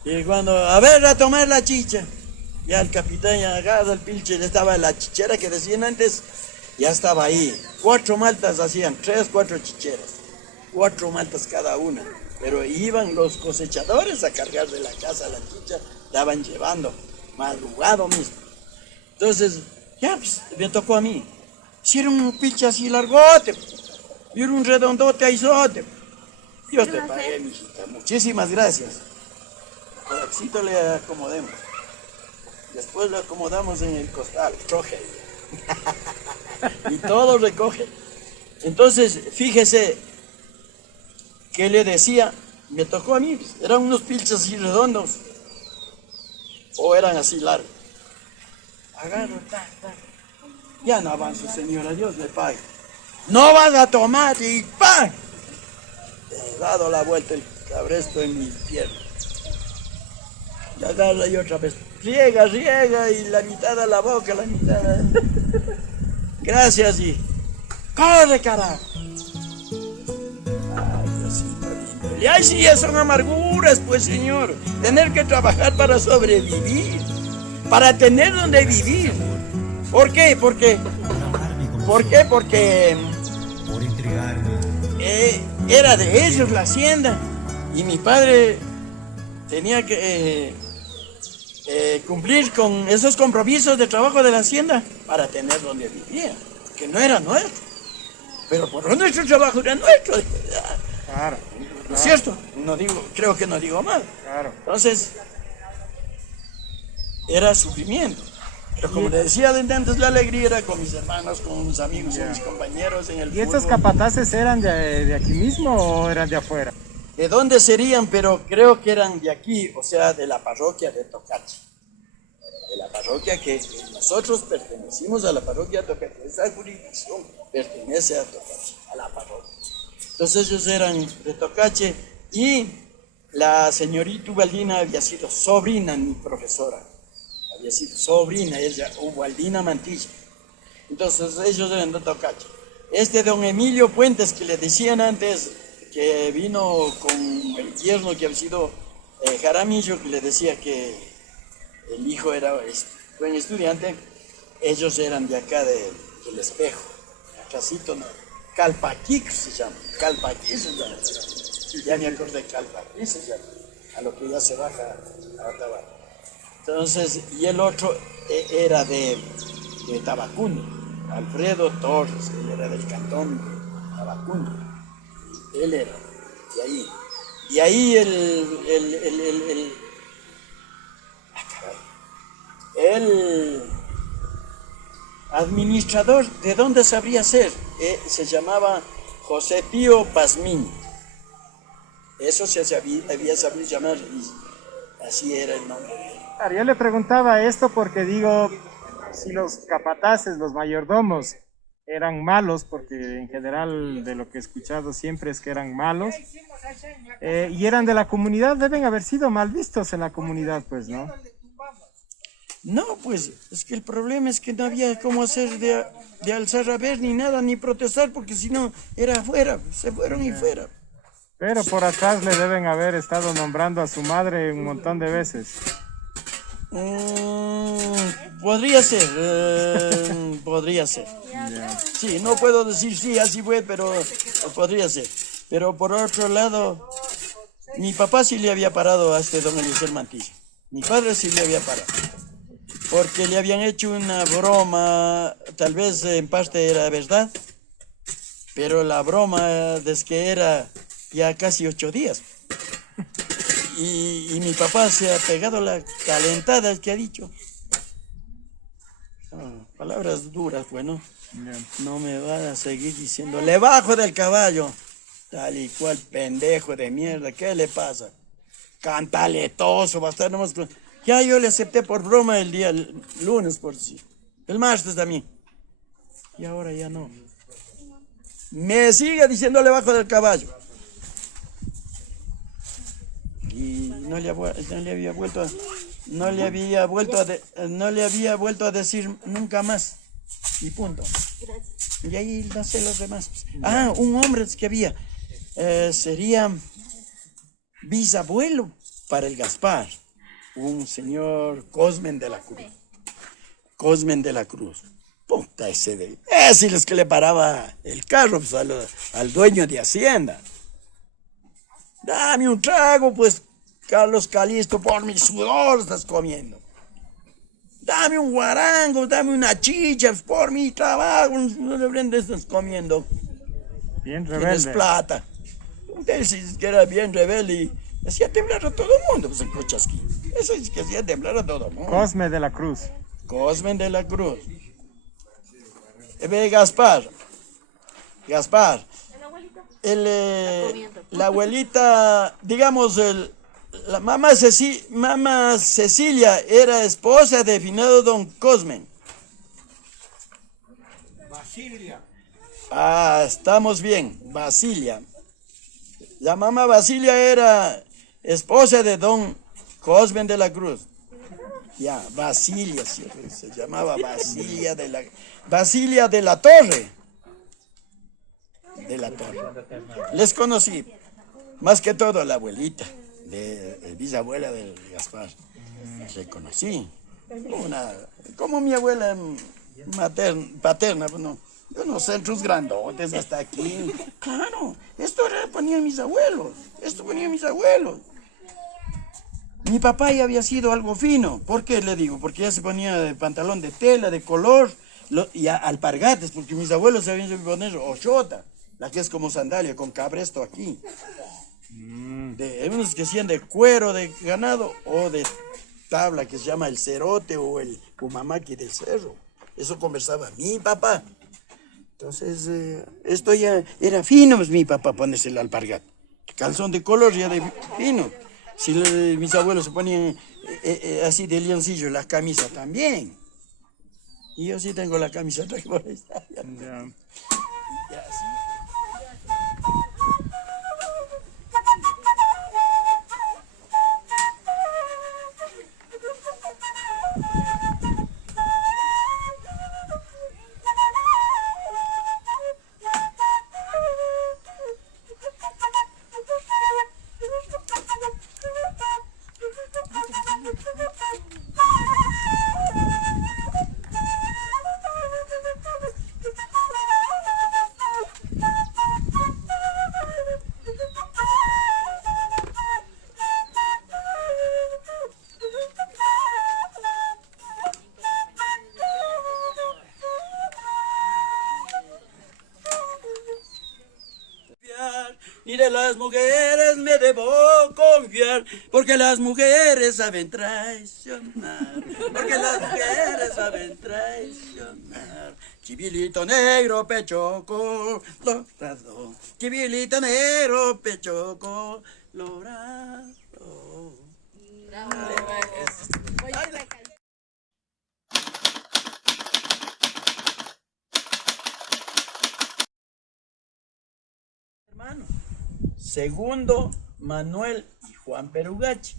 Y cuando, a ver, a tomar la chicha, ya el capitán ya agarra el pilche, ya estaba la chichera que decían antes, ya estaba ahí. 4 maltas hacían, 3, 4 chicheras, 4 maltas cada una. Pero iban los cosechadores a cargar de la casa la chicha, estaban llevando, madrugado mismo. Entonces, ya pues, me tocó a mí. Hicieron un pilche así largote, y era un redondote aizote. Dios te pague, mijita, muchísimas gracias. Pedacito le acomodemos. Después lo acomodamos en el costal, troje. Y todo recoge. Entonces, fíjese que le decía, me tocó a mí, eran unos pilches así redondos, o eran así largos. Agarro, ya no avanzo, señora, Dios le pague. No vas a tomar y ¡pam! He dado la vuelta el cabresto en mi pierna. Y agarra y otra vez, riega y la mitad a la boca, la mitad a... Gracias y... ¡Corre, carajo! Ay, Diosito lindo. Y ay, sí, son amarguras, pues, señor. Tener que trabajar para sobrevivir, para tener donde vivir. ¿Por qué? ¿Por qué? Porque era de ellos la hacienda y mi padre tenía que cumplir con esos compromisos de trabajo de la hacienda para tener donde vivía, que no era nuestro. pero por nuestro trabajo era nuestro. Claro. ¿No es cierto? No digo, creo que no digo mal. Claro. Entonces, era sufrimiento. Pero como le decía desde antes, la alegría era con mis hermanos, con mis amigos, con mis compañeros en el ¿Y estos fútbol. capataces eran de aquí mismo o eran de afuera? ¿De dónde serían? Pero creo que eran de aquí, o sea, de la parroquia de Tocache. De la parroquia que nosotros pertenecimos a la parroquia de Tocache. Esa jurisdicción pertenece a Tocache, a la parroquia. Entonces ellos eran de Tocache y la señorita Ubaldina había sido sobrina de mi profesora. Había sido sobrina, ella, Ubaldina Mantilla. Entonces ellos eran de Tocache. Don Emilio Puentes, que le decían antes, que vino con el yerno que había sido Jaramillo, que le decía que el hijo era buen estudiante, ellos eran de acá del Espejo, acácito, ¿no? Calpaquic se llama, Calpaquic se llama, ya me acordé, Calpaquic se llama, a lo que ya se baja a Ottawa. Entonces, y el otro era de Tabacundo, Alfredo Torres, él era del cantón de Tabacundo, él era de ahí. Y ahí el administrador, ¿de dónde sabría ser? Se llamaba José Pío Pazmín. Eso había sabido llamar y así era el nombre de él. Claro, yo le preguntaba esto porque digo, si los capataces, los mayordomos, eran malos, porque en general de lo que he escuchado siempre es que eran malos, y eran de la comunidad, deben haber sido mal vistos en la comunidad, pues, ¿no? No, pues, es que el problema es que no había cómo hacer de alzar a ver ni nada, ni protestar, porque si no, era afuera, se fueron y fuera. Pero por atrás le deben haber estado nombrando a su madre un montón de veces. Podría ser, podría ser. Sí, no puedo decir sí, así fue, pero podría ser. Pero por otro lado, mi papá sí le había parado a don Eliezer Mantilla. Mi padre sí le había parado. Porque le habían hecho una broma, tal vez en parte era verdad, pero la broma desde que era ya casi 8 días. Y mi papá se ha pegado la calentada que ha dicho. Palabras duras, bueno. No me va a seguir diciendo, le bajo del caballo. Tal y cual pendejo de mierda, ¿qué le pasa? Cantaletoso, va a estar nomás... Ya yo le acepté por broma el día lunes, por sí. El martes también. Y ahora ya no. Me sigue diciendo le bajo del caballo. Y no le había vuelto a decir nunca más. Y punto. Y ahí no sé los demás. Un hombre que había. Sería bisabuelo para el Gaspar. Un señor Cosmen de la Cruz. Cosmen de la Cruz. Puta ese es que le paraba el carro pues, al dueño de Hacienda. Dame un trago, pues, Carlos Calisto, por mi sudor estás comiendo. Dame un guarango, dame una chicha, por mi trabajo, no le estás comiendo. Bien rebelde. Tienes plata. Entonces, que era bien rebelde y hacía temblar a todo el mundo, pues, en Cochasquí. Eso es que hacía temblar a todo el mundo. Cosme de la Cruz. Cosmen de la Cruz. Gaspar. La abuelita, digamos, la mamá Cecilia era esposa de finado don Cosmen. Basilia. Estamos bien, Basilia. La mamá Basilia era esposa de don Cosmen de la Cruz. Ya, Basilia, se llamaba Basilia de la Torre. De la Torre. Les conocí, más que todo a la abuelita, de bisabuela del Gaspar. Reconocí. Como mi abuela paterna, bueno, unos centros grandotes hasta aquí. Claro, esto ponían mis abuelos. Mi papá ya había sido algo fino. ¿Por qué le digo? Porque ya se ponía de pantalón de tela, de color, y alpargates, porque mis abuelos sabían poner ochota, la que es como sandalia, con cabresto aquí. De unos que hacían de cuero de ganado o de tabla que se llama el cerote o el pumamaqui del cerro. Eso conversaba mi papá. Entonces, esto ya era fino, mi papá ponerse el alpargata. Calzón de color ya de fino. Si mis abuelos se ponían así de leoncillo, la camisa también. Y yo sí tengo la camisa otra que por ahí está. Ya, ya, sí. Ni de las mujeres me debo confiar, porque las mujeres saben traicionar, porque las mujeres saben traicionar. Chivilito negro, pecho colorado, chivilito negro, pecho colorado. Hermano. Segundo, Manuel y Juan Perugachi.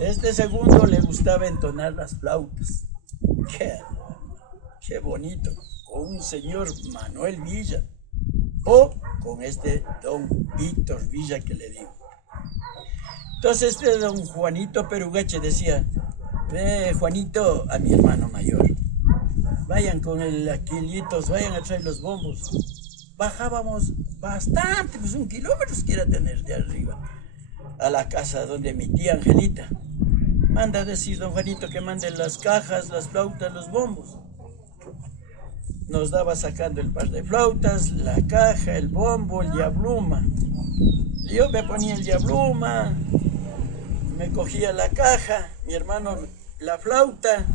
Este segundo le gustaba entonar las flautas. Qué bonito. Con un señor Manuel Villa o con este don Víctor Villa que le digo. Entonces este don Juanito Perugachi decía, ve Juanito, a mi hermano mayor, vayan con el Aquilitos, vayan a traer los bombos. Bajábamos bastante, pues 1 kilómetro quiera tener de arriba, a la casa donde mi tía Angelita. Manda decir don Juanito que mande las cajas, las flautas, los bombos. Nos daba sacando el par de flautas, la caja, el bombo, el diabluma. Yo me ponía el diabluma, me cogía la caja, mi hermano la flauta,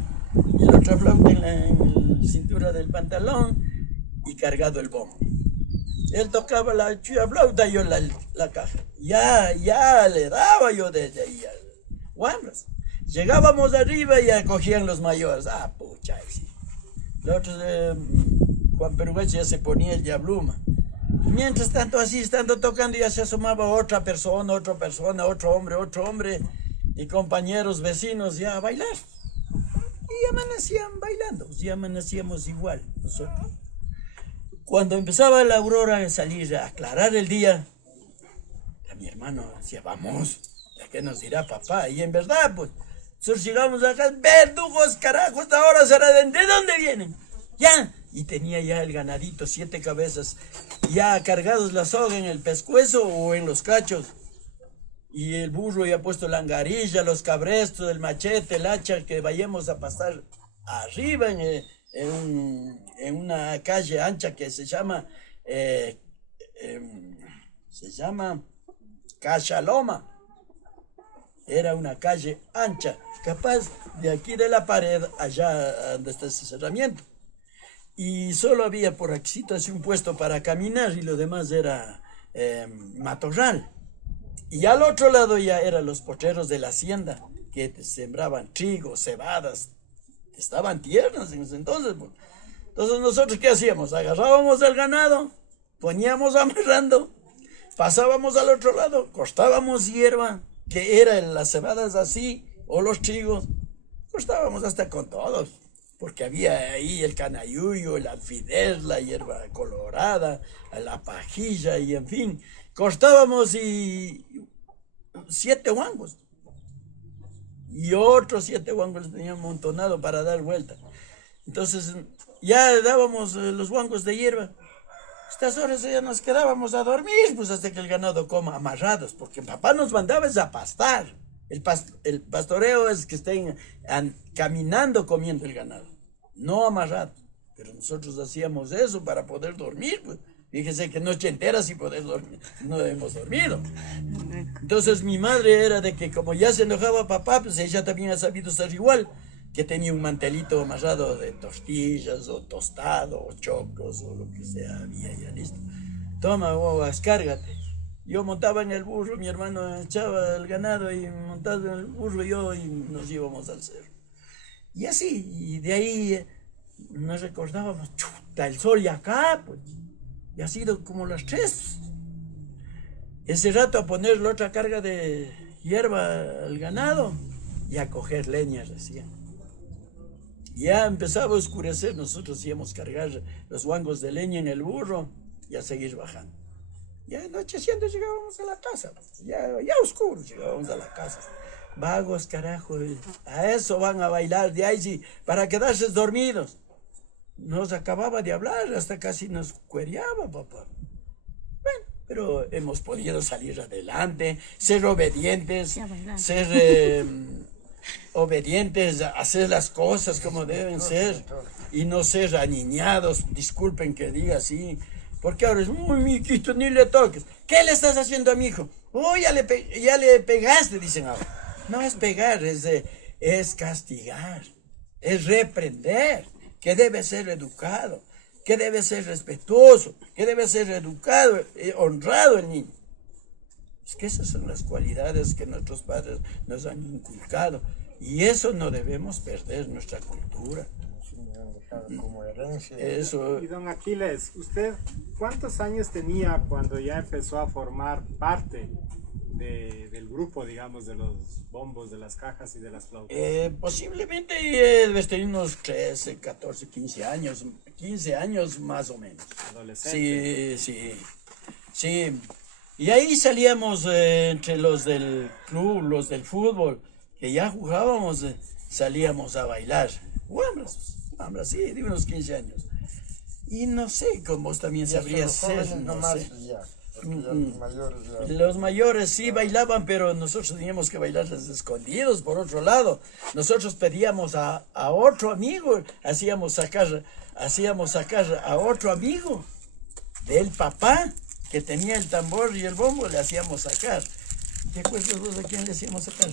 y la otra flauta en la cintura del pantalón, y cargado el bombo. Él tocaba la flauta y yo la caja. Ya le daba yo desde ahí al guambras. Llegábamos arriba y ya cogían los mayores. Ah, pucha, ahí sí. Los otros, Juan Perugachi ya se ponía el diabluma. Mientras tanto, así, estando tocando, ya se asomaba otra persona, otro hombre, y compañeros, vecinos, ya a bailar. Y amanecían bailando, y amanecíamos igual nosotros. Cuando empezaba la aurora a salir, a aclarar el día, a mi hermano decía, vamos, ¿ya qué nos dirá papá? Y en verdad, pues, nosotros llegamos acá, verdugos, carajo, esta hora será ¿de dónde vienen? Ya, y tenía ya el ganadito, 7 cabezas, ya cargados la soga en el pescuezo o en los cachos. Y el burro ya puesto la angarilla, los cabrestos, el machete, el hacha, que vayamos a pasar arriba en una calle ancha que se llama Cachaloma. Era una calle ancha, capaz de aquí de la pared, allá donde está ese cerramiento. Y solo había por aquí así un puesto para caminar y lo demás era matorral. Y al otro lado ya eran los potreros de la hacienda, que sembraban trigo, cebadas, estaban tiernas en ese entonces. Pues. Entonces nosotros, ¿qué hacíamos? Agarrábamos el ganado, poníamos amarrando, pasábamos al otro lado, cortábamos hierba, que eran las cebadas así, o los trigos, cortábamos hasta con todos, porque había ahí el canayuyo, el alfiler, la hierba colorada, la pajilla, y en fin, cortábamos y 7 guangos. Y otros 7 guangos los teníamos amontonados para dar vuelta. Entonces ya dábamos los guangos de hierba. Estas horas ya nos quedábamos a dormir, pues hasta que el ganado coma amarrados, porque papá nos mandaba a pastar. El pastoreo es que estén caminando comiendo el ganado. no amarrados, pero nosotros hacíamos eso para poder dormir, pues. Fíjese que noche entera sin poder dormir, no hemos dormido. Entonces mi madre era de que como ya se enojaba papá, pues ella también ha sabido estar igual, que tenía un mantelito amarrado de tortillas o tostado o chocos o lo que sea, había ya listo. Toma, bobas, cárgate. Yo montaba en el burro, mi hermano echaba el ganado y montaba en el burro yo y nos íbamos al cerro. Y así, y de ahí nos recordábamos, chuta, el sol y acá, pues. Y ha sido como las 3. Ese rato a poner la otra carga de hierba al ganado y a coger leña recién. Ya empezaba a oscurecer, nosotros íbamos a cargar los guangos de leña en el burro y a seguir bajando. Ya anocheciendo llegábamos a la casa, ya oscuro llegábamos a la casa. Vagos, carajo, a eso van a bailar, de ahí sí, para quedarse dormidos. Nos acababa de hablar, hasta casi nos cuereaba, papá. Bueno, pero hemos podido salir adelante, ser obedientes, obedientes, hacer las cosas como deben ser y no ser aniñados, disculpen que diga así, porque ahora es muy miquito, ni le toques. ¿Qué le estás haciendo a mi hijo? Oh, ya le pegaste, dicen ahora. No es pegar, es castigar, es reprender. Que debe ser educado, que debe ser respetuoso, que debe ser educado, honrado el niño. Es que esas son las cualidades que nuestros padres nos han inculcado y eso no debemos perder, nuestra cultura. Como herencia. Eso. Y don Aquiles, ¿usted cuántos años tenía cuando ya empezó a formar parte del grupo, digamos, de los bombos, de las cajas y de las flautas? Posiblemente debes tener unos 13, 14, 15 años más o menos. Adolescente. Sí. Y ahí salíamos entre los del club, los del fútbol, que ya jugábamos, salíamos a bailar. Wambras, sí, de unos 15 años. Y no sé cómo también sabría ser, no sé. Los mayores sí bailaban, pero nosotros teníamos que bailarles escondidos. Por otro lado, nosotros pedíamos a otro amigo, hacíamos sacar a otro amigo del papá que tenía el tambor y el bombo, le hacíamos sacar. ¿Te acuerdas vos de quién le hacíamos sacar?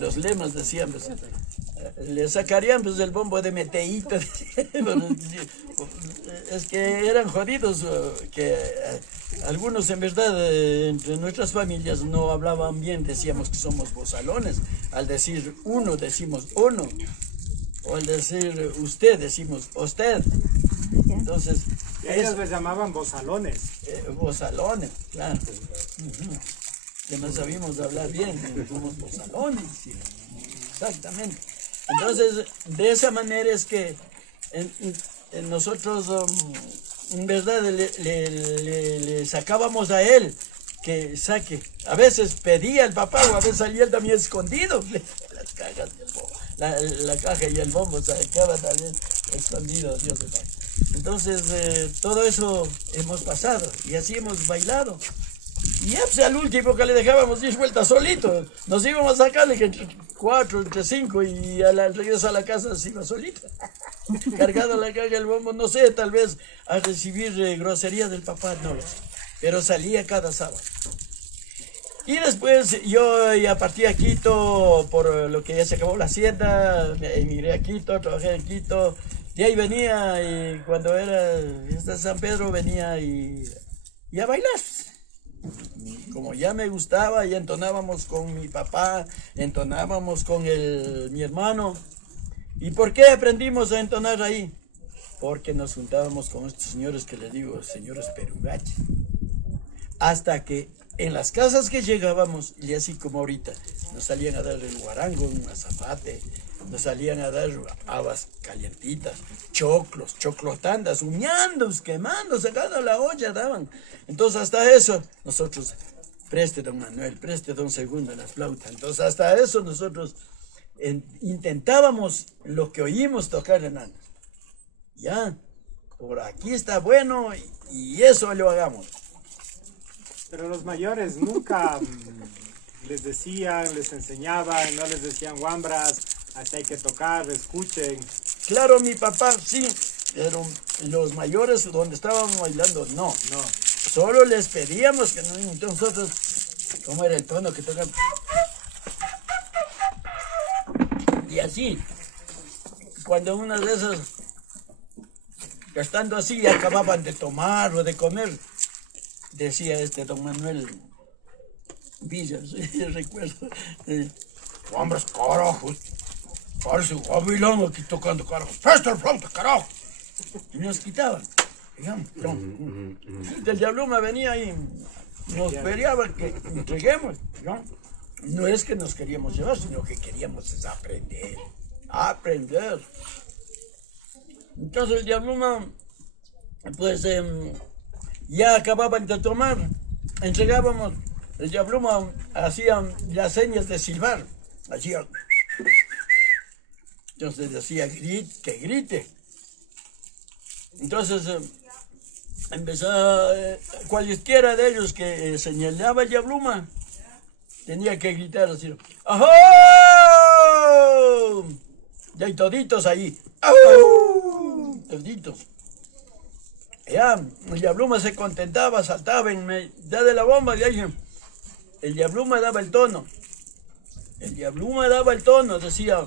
Los lemas decían, pues, le sacarían pues el bombo de meteíto. Es que eran jodidos, que algunos en verdad entre nuestras familias no hablaban bien, decíamos que somos bozalones. Al decir uno decimos uno, o al decir usted decimos usted. Entonces ellos les llamaban bozalones. Bozalones, claro. Que no sabíamos hablar bien, somos bozalones. Sí. Exactamente. Entonces, de esa manera es que nosotros, en verdad, le sacábamos a él que saque. A veces pedía el papá o a veces salía él también escondido. Las cajas del bombo. La caja y el bombo sacaba también escondido, Dios mío. Entonces, todo eso hemos pasado y así hemos bailado. Y ya, pues, al último que le dejábamos 10 vueltas solito, nos íbamos a sacarle que entre 4, entre 5 y al regreso a la casa se iba solita. Cargado la caja el bombo, no sé, tal vez a recibir groserías del papá, no lo sé. Pero salía cada sábado. Y después yo ya partí a Quito por lo que ya se acabó la hacienda, me emigré a Quito, trabajé en Quito. Y ahí venía y cuando era San Pedro venía y a bailar. Como ya me gustaba, ya entonábamos con mi papá, entonábamos con mi hermano. ¿Y por qué aprendimos a entonar ahí? Porque nos juntábamos con estos señores que les digo, señores perugaches. Hasta que en las casas que llegábamos, y así como ahorita, nos salían a dar el guarango, un azafate, nos salían a dar habas calientitas, choclos, choclotandas, humeandos, quemando, sacando la olla, daban. Entonces hasta eso, nosotros, preste don Manuel, preste don Segundo las flautas. Entonces hasta eso nosotros intentábamos lo que oímos tocar en años. Ya, por aquí está bueno y eso lo hagamos. Pero los mayores nunca les decían, les enseñaban, no les decían guambras, Hasta hay que tocar, escuchen. Claro, mi papá sí, pero los mayores donde estábamos bailando, no. Solo les pedíamos que no, entonces nosotros, ¿cómo era el tono que tocaban? Y así, cuando una de esas, estando así, acababan de tomar o de comer, decía don Manuel Villa, sí, recuerdo, hombres, carajos, parece un gavilán aquí tocando carajos, ¡presta el flauta, carajo! Y nos quitaban, digamos, el Diabluma venía y nos peleaba que entreguemos, ¿no? No es que nos queríamos llevar, sino que queríamos es aprender. Entonces el Diabluma, pues ya acababan de tomar, entregábamos, el Diabluma hacía las señas de silbar, hacía, entonces decía que grite. Entonces empezó, cualquiera de ellos que señalaba el Diabluma, tenía que gritar así, ¡ajá! Y hay toditos ahí, ¡ajá! Toditos. Ya, el Diabluma se contentaba, saltaba en medio de la bomba y ahí el Diabluma daba el tono. El Diabluma daba el tono, decía.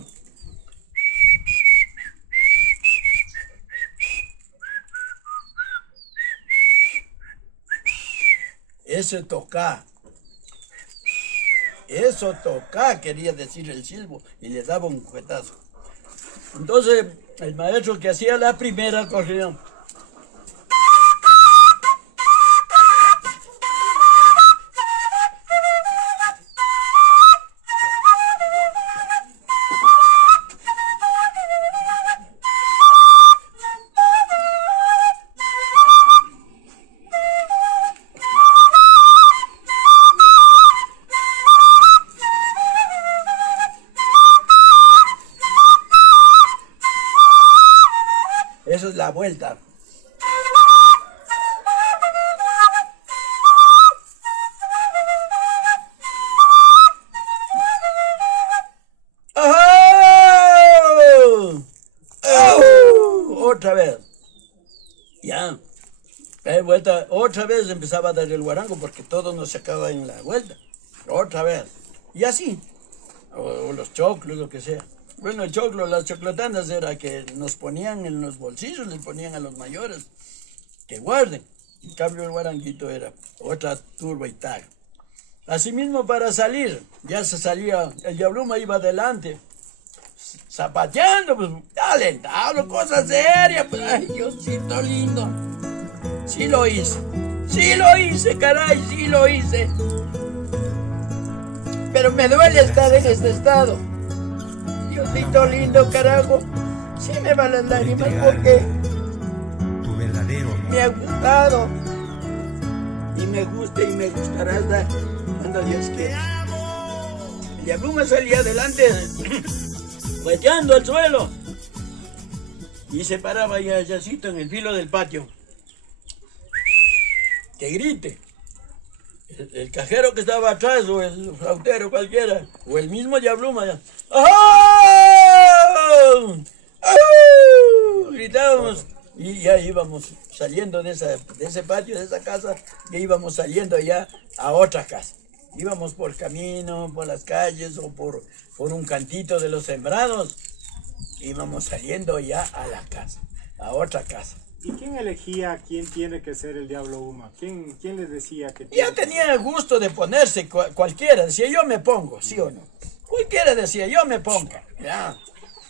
Eso toca, quería decir el silbo, y le daba un juguetazo. Entonces, el maestro que hacía la primera corrida, eso es la vuelta. Otra vez. Ya. Vuelta. Otra vez empezaba a dar el guarango porque todo nos sacaba en la vuelta. Otra vez. Y así. O los choclos, lo que sea. Bueno, el choclo, las choclotanas era que nos ponían en los bolsillos, les ponían a los mayores que guarden. En cambio el guaranguito era otra turba y tal. Asimismo para salir, ya se salía, el Diabluma iba adelante, zapateando, pues alentado, cosa seria, pues, ay Diosito lindo. Sí lo hice, caray, sí lo hice. Pero me duele estar en este estado. Diosito lindo, carajo, sí me van las lágrimas porque me ha gustado y me gusta y me gustará hasta cuando Dios quiera. El Diabluma salía adelante, hueteando al suelo y se paraba ahí allácito en el filo del patio. Que grite. El cajero que estaba atrás, o el flautero cualquiera, o el mismo Diabluma, ya. ¡Oh! ¡Oh! Gritábamos y ya íbamos saliendo de ese patio, de esa casa, y íbamos saliendo ya a otra casa. Íbamos por camino, por las calles o por un cantito de los sembrados. Íbamos saliendo ya a la casa, a otra casa. ¿Y quién elegía quién tiene que ser el Diabluma? ¿Quién les decía que Ya tenía el gusto de ponerse cualquiera, decía yo me pongo, ¿sí o no? Cualquiera decía yo me pongo, ya.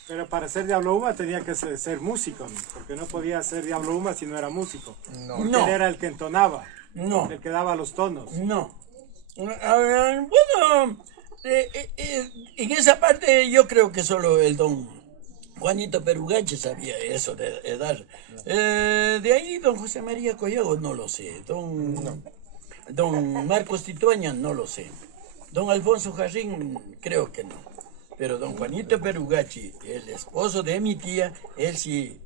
Pero para ser Diabluma tenía que ser músico, porque no podía ser Diabluma si no era músico. No. Él era el que entonaba, No. el que daba los tonos. No. Bueno, en esa parte yo creo que solo el don Juanito Perugache sabía eso de dar. De ahí don José María Collado no lo sé. Don Marcos Titueña no lo sé. Don Alfonso Jarrín creo que no. Pero don Juanito Perugachi, el esposo de mi tía, él sí.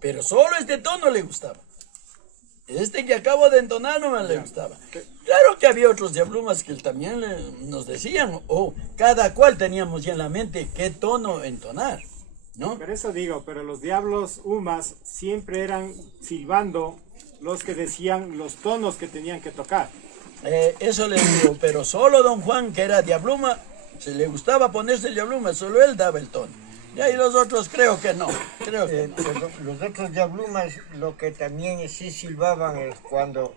Pero solo este tono le gustaba. Este que acabo de entonar no me le gustaba. Claro que había otros diablumas que también nos decían, o cada cual teníamos ya en la mente qué tono entonar, ¿no? Por eso digo, pero los diablos humas siempre eran silbando los que decían los tonos que tenían que tocar. Eso le digo, pero solo don Juan, que era diabluma, se le gustaba ponerse el diabluma, solo él daba el tono. Y ahí los otros creo que no, Pero los otros diablumas lo que también sí silbaban es cuando,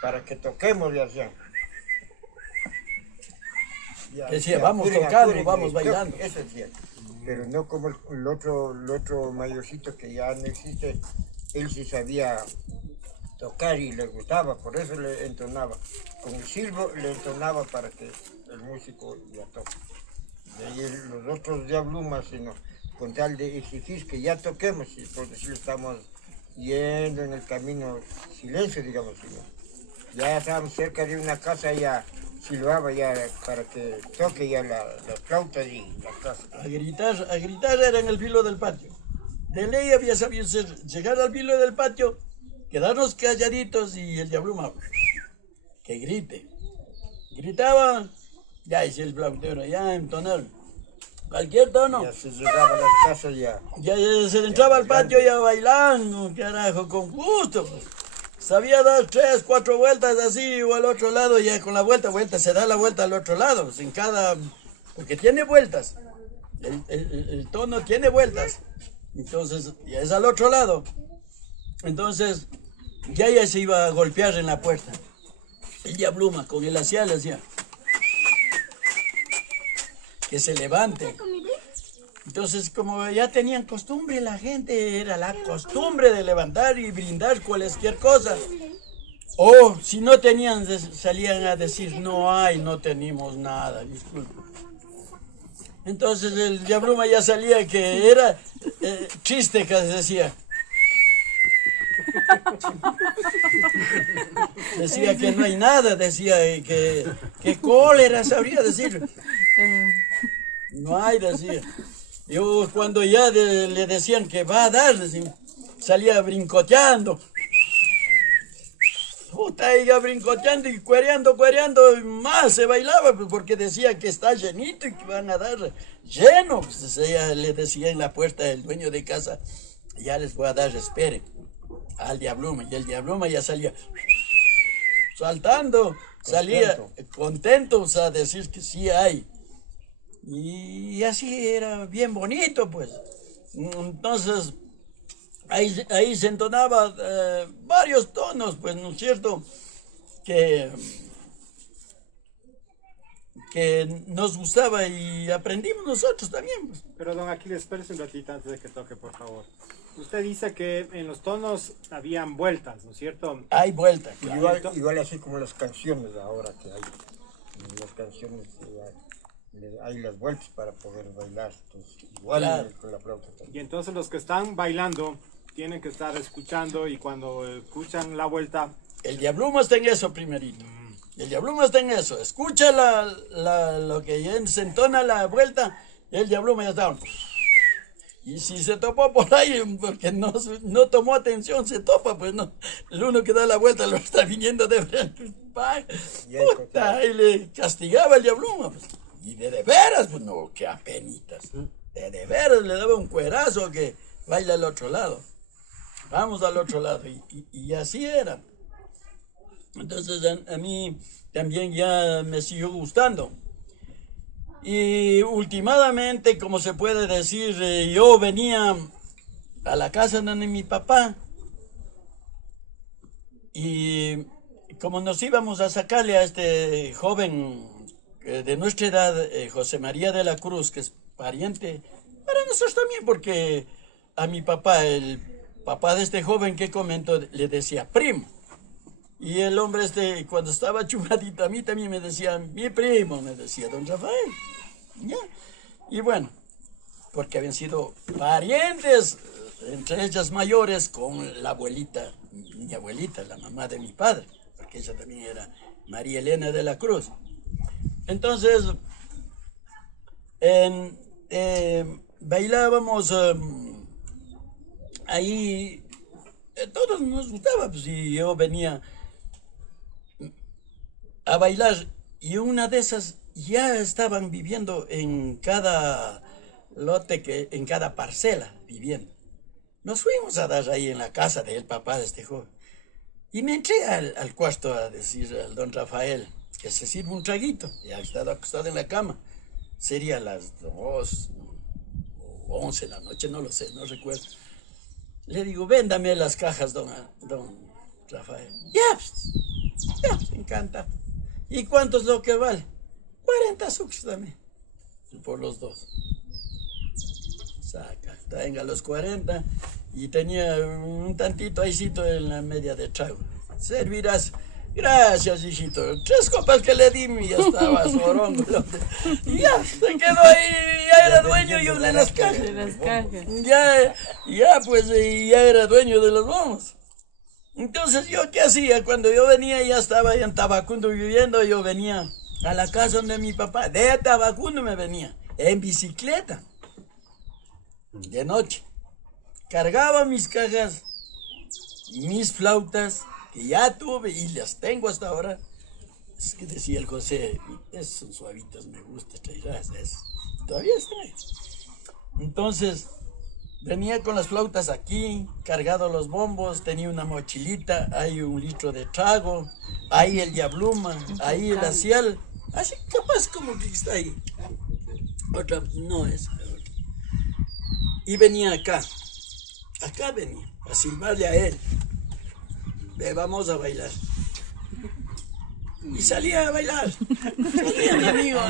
para que toquemos le hacían. Decía, vamos tocando, vamos bailando. Eso es cierto. Pero no como el otro mayorcito que ya no existe, él sí sabía tocar y le gustaba, por eso le entonaba. Con el silbo le entonaba para que el músico ya toque. De ahí los otros diablumas, sino con tal de exigir que ya toquemos, y por decir estamos yendo en el camino, silencio, digamos, sino ya estábamos cerca de una casa, ya silbaba ya para que toque ya la flauta y la casa. A gritar era en el filo del patio. De ley había sabido llegar al filo del patio, quedarnos calladitos y el diabluma que grite. Gritaba, ya hice el flautero, ya entonaron. Cualquier tono. Ya se llegaba a las casas ya. Ya se entraba al patio ya bailando, carajo, con gusto. Pues. Sabía dar 3, 4 vueltas así o al otro lado, ya con la vuelta se da la vuelta al otro lado, pues, en cada, porque tiene vueltas. El tono tiene vueltas. Entonces, ya es al otro lado. Entonces, ya se iba a golpear en la puerta. El diabluma con el hacia le hacía que se levante. Entonces, como ya tenían costumbre, la gente era la costumbre de levantar y brindar cualquier cosa. O si no tenían, salían a decir, no tenemos nada, disculpe. Entonces el diabluma ya salía que era triste, que decía. Decía que no hay nada, decía que cólera sabría decir. No hay, decía. Yo cuando ya le decían que va a dar, salía brincoteando. Puta, iba brincoteando y cuereando, y más se bailaba, pues, porque decía que está llenito y que van a dar lleno. Pues ella le decía en la puerta el dueño de casa, ya les voy a dar, esperen, al diabluma. Y el diabluma ya salía saltando, salía contento, o sea, decir que sí hay. Y así era bien bonito, pues. Entonces, ahí se entonaba varios tonos, pues, ¿no es cierto? Que nos gustaba y aprendimos nosotros también, pues. Pero don Aquiles, espérese un ratito antes de que toque, por favor. Usted dice que en los tonos habían vueltas, ¿no es cierto? Hay vueltas, claro. Igual así como las canciones ahora que hay. En las canciones hay las vueltas para poder bailar. Entonces, igual claro. Con la flauta también. Y entonces los que están bailando tienen que estar escuchando, y cuando escuchan la vuelta... El diabluma está en eso primerito. El diabluma está en eso. Escucha lo que ya se entona la vuelta, y el diabluma ya está. Y si se topó por ahí, porque no tomó atención, se topa, pues no. El uno que da la vuelta lo está viniendo de frente. Puta, y le castigaba el diabluma. Pues. Y de veras, pues no, que apenitas. De veras le daba un cuerazo que baila al otro lado. Vamos al otro lado. Y así era. Entonces a mí también ya me siguió gustando. Y últimamente, como se puede decir, yo venía a la casa de mi papá. Y como nos íbamos a sacarle a este joven de nuestra edad, José María de la Cruz, que es pariente para nosotros también, porque a mi papá, el papá de este joven que comento, le decía primo. Y el hombre cuando estaba chupadito, a mí también me decía, mi primo, me decía don Rafael. ¿Ya? Y bueno, porque habían sido parientes, entre ellas mayores, con la abuelita, mi abuelita, la mamá de mi padre, porque ella también era María Elena de la Cruz. Entonces, bailábamos ahí, todos nos gustaba, pues, y yo venía a bailar y una de esas ya estaban viviendo en cada lote, en cada parcela viviendo. Nos fuimos a dar ahí en la casa del papá de este joven. Y me entré al cuarto a decir al don Rafael que se sirva un traguito. Ya estaba acostado en la cama. Sería las 2 o 11 de la noche, no lo sé, no recuerdo. Le digo, véndame las cajas, don Rafael. Ya, me encanta. ¿Y cuánto es lo que vale? 40 sucres también. Por los dos. Saca, venga los 40. Y tenía un tantito ahícito en la media de trago. Servirás. Gracias, hijito. 3 copas que le di y ya estaba sorongo. Y ya, se quedó ahí, ya era dueño yo de las cajas. Pues ya era dueño de los bombos. Entonces, ¿yo qué hacía? Cuando yo venía, ya estaba en Tabacundo viviendo, yo venía a la casa donde mi papá, de Tabacundo me venía, en bicicleta, de noche. Cargaba mis cajas, mis flautas, que ya tuve y las tengo hasta ahora. Es que decía el José, esos son suavitos, me gusta traerlas, todavía están ahí. Entonces, venía con las flautas aquí, cargado los bombos, tenía una mochilita, hay 1 litro de trago, ahí el diabluma, ahí el acial, así capaz como que está ahí. Otra, no es. Y venía acá venía, a silbarle a él. Vamos a bailar. Y salía a bailar. Salía mi amigo,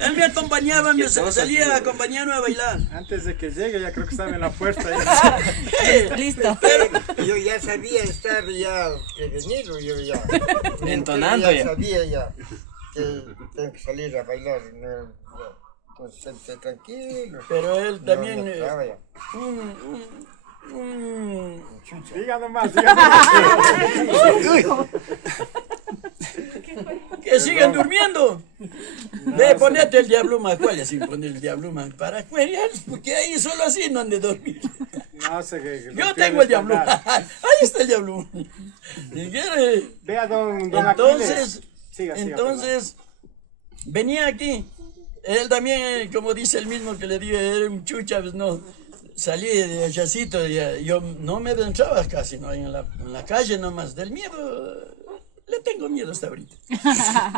Él me acompañaba, salía a acompañarme a bailar. Antes de que llegue, ya creo que estaba en la puerta. Listo. Yo ya sabía estar ya prevenido, yo ya. Entonando ya. ya. Sabía ya que tengo que salir a bailar. Pues senté tranquilo. Pero él también... Diga nomás. Que sigan durmiendo. Ve, ponete el diabluma. ¿Cuál es sin poner el diabluma? Para cueriarlos, porque ahí solo así no han de dormir. No sé qué. Yo tengo el diabluma. Ahí está el diabluma. Si quiere. Vea, don Entonces, venía aquí. Él también, como dice el mismo que le digo, era un chucha, pues no. Salí de yacito, yo no me entraba casi, ¿no? En la calle nomás, del miedo, le tengo miedo hasta ahorita.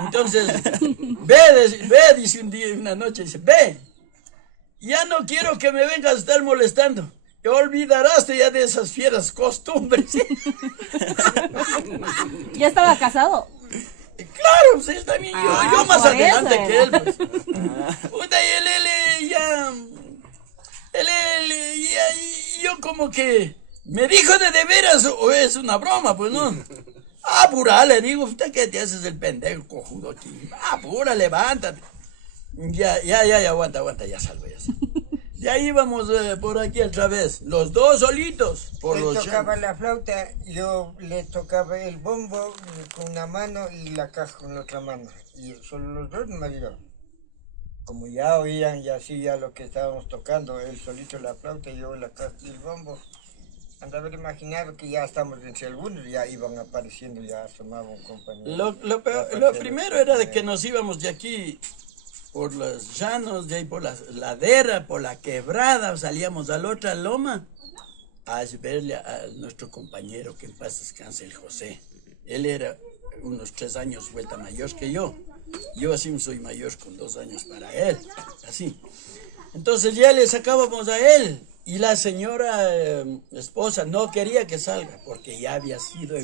Entonces, ve, dice un día, una noche, dice, ve, ya no quiero que me vengas a estar molestando, te olvidarás ya de esas fieras costumbres. ¿Ya estaba casado? Claro, pues él también, yo más por adelante eso, que él, pues. Puta, y yo como que me dijo de veras o es una broma, pues no. Apura, le digo, usted qué te haces el pendejo cojudo aquí. Apura, levántate. Ya, aguanta, ya salgo. Ya íbamos por aquí otra vez, los dos solitos. Él tocaba la flauta, yo le tocaba el bombo con una mano y la caja con la otra mano. Y solo los dos me ayudaban. Como ya oían y así ya lo que estábamos tocando, él solito la flauta y yo la caja y el bombo. Han de haber imaginado que ya estamos entre algunos, ya iban apareciendo, ya asomaban compañeros. Lo primero era de que nos íbamos de aquí por los llanos, de ahí por la ladera, por la quebrada, salíamos a la otra loma a verle a nuestro compañero, que en paz descanse, el José. Él era unos 3 años vuelta mayor que yo. Yo así soy mayor con 2 años para él, así. Entonces ya le sacábamos a él y la señora esposa no quería que salga porque ya había sido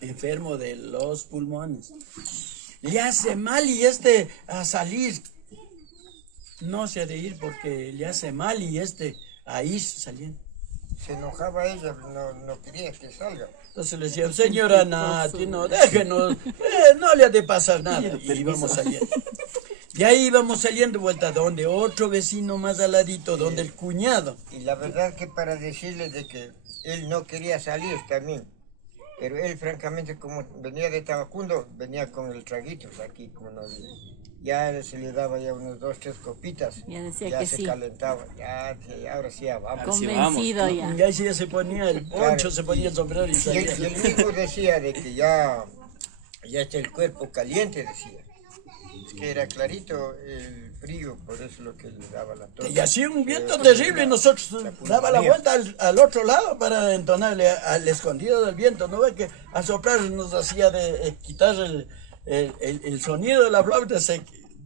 enfermo de los pulmones. Le hace mal y a salir no se ha de ir porque le hace mal y a ir saliendo. Se enojaba ella, no quería que salga. Entonces le decía, señora Nati, no, déjenos, no le ha de pasar nada. Y íbamos saliendo. Y ahí íbamos saliendo vuelta donde otro vecino más al ladito, donde el cuñado. Y la verdad que para decirle de que él no quería salir también. Pero él francamente como venía de Tabacundo, venía con el traguito aquí, como no, ya se le daba ya unos 2, 3 copitas. Ya decía ya que se sí. calentaba, ahora sí ya vamos. Convencido ya. Y ahí sí ya se ponía el poncho, se ponía el sombrero y Y salía. el hijo decía de que ya ya está el cuerpo caliente, decía. Es que era clarito el frío, por eso es lo que le daba la tos. Y hacía un viento terrible y nosotros daba la vuelta al otro lado para entonarle al escondido del viento. ¿No ve que al soplar nos hacía de quitar el sonido de la flauta?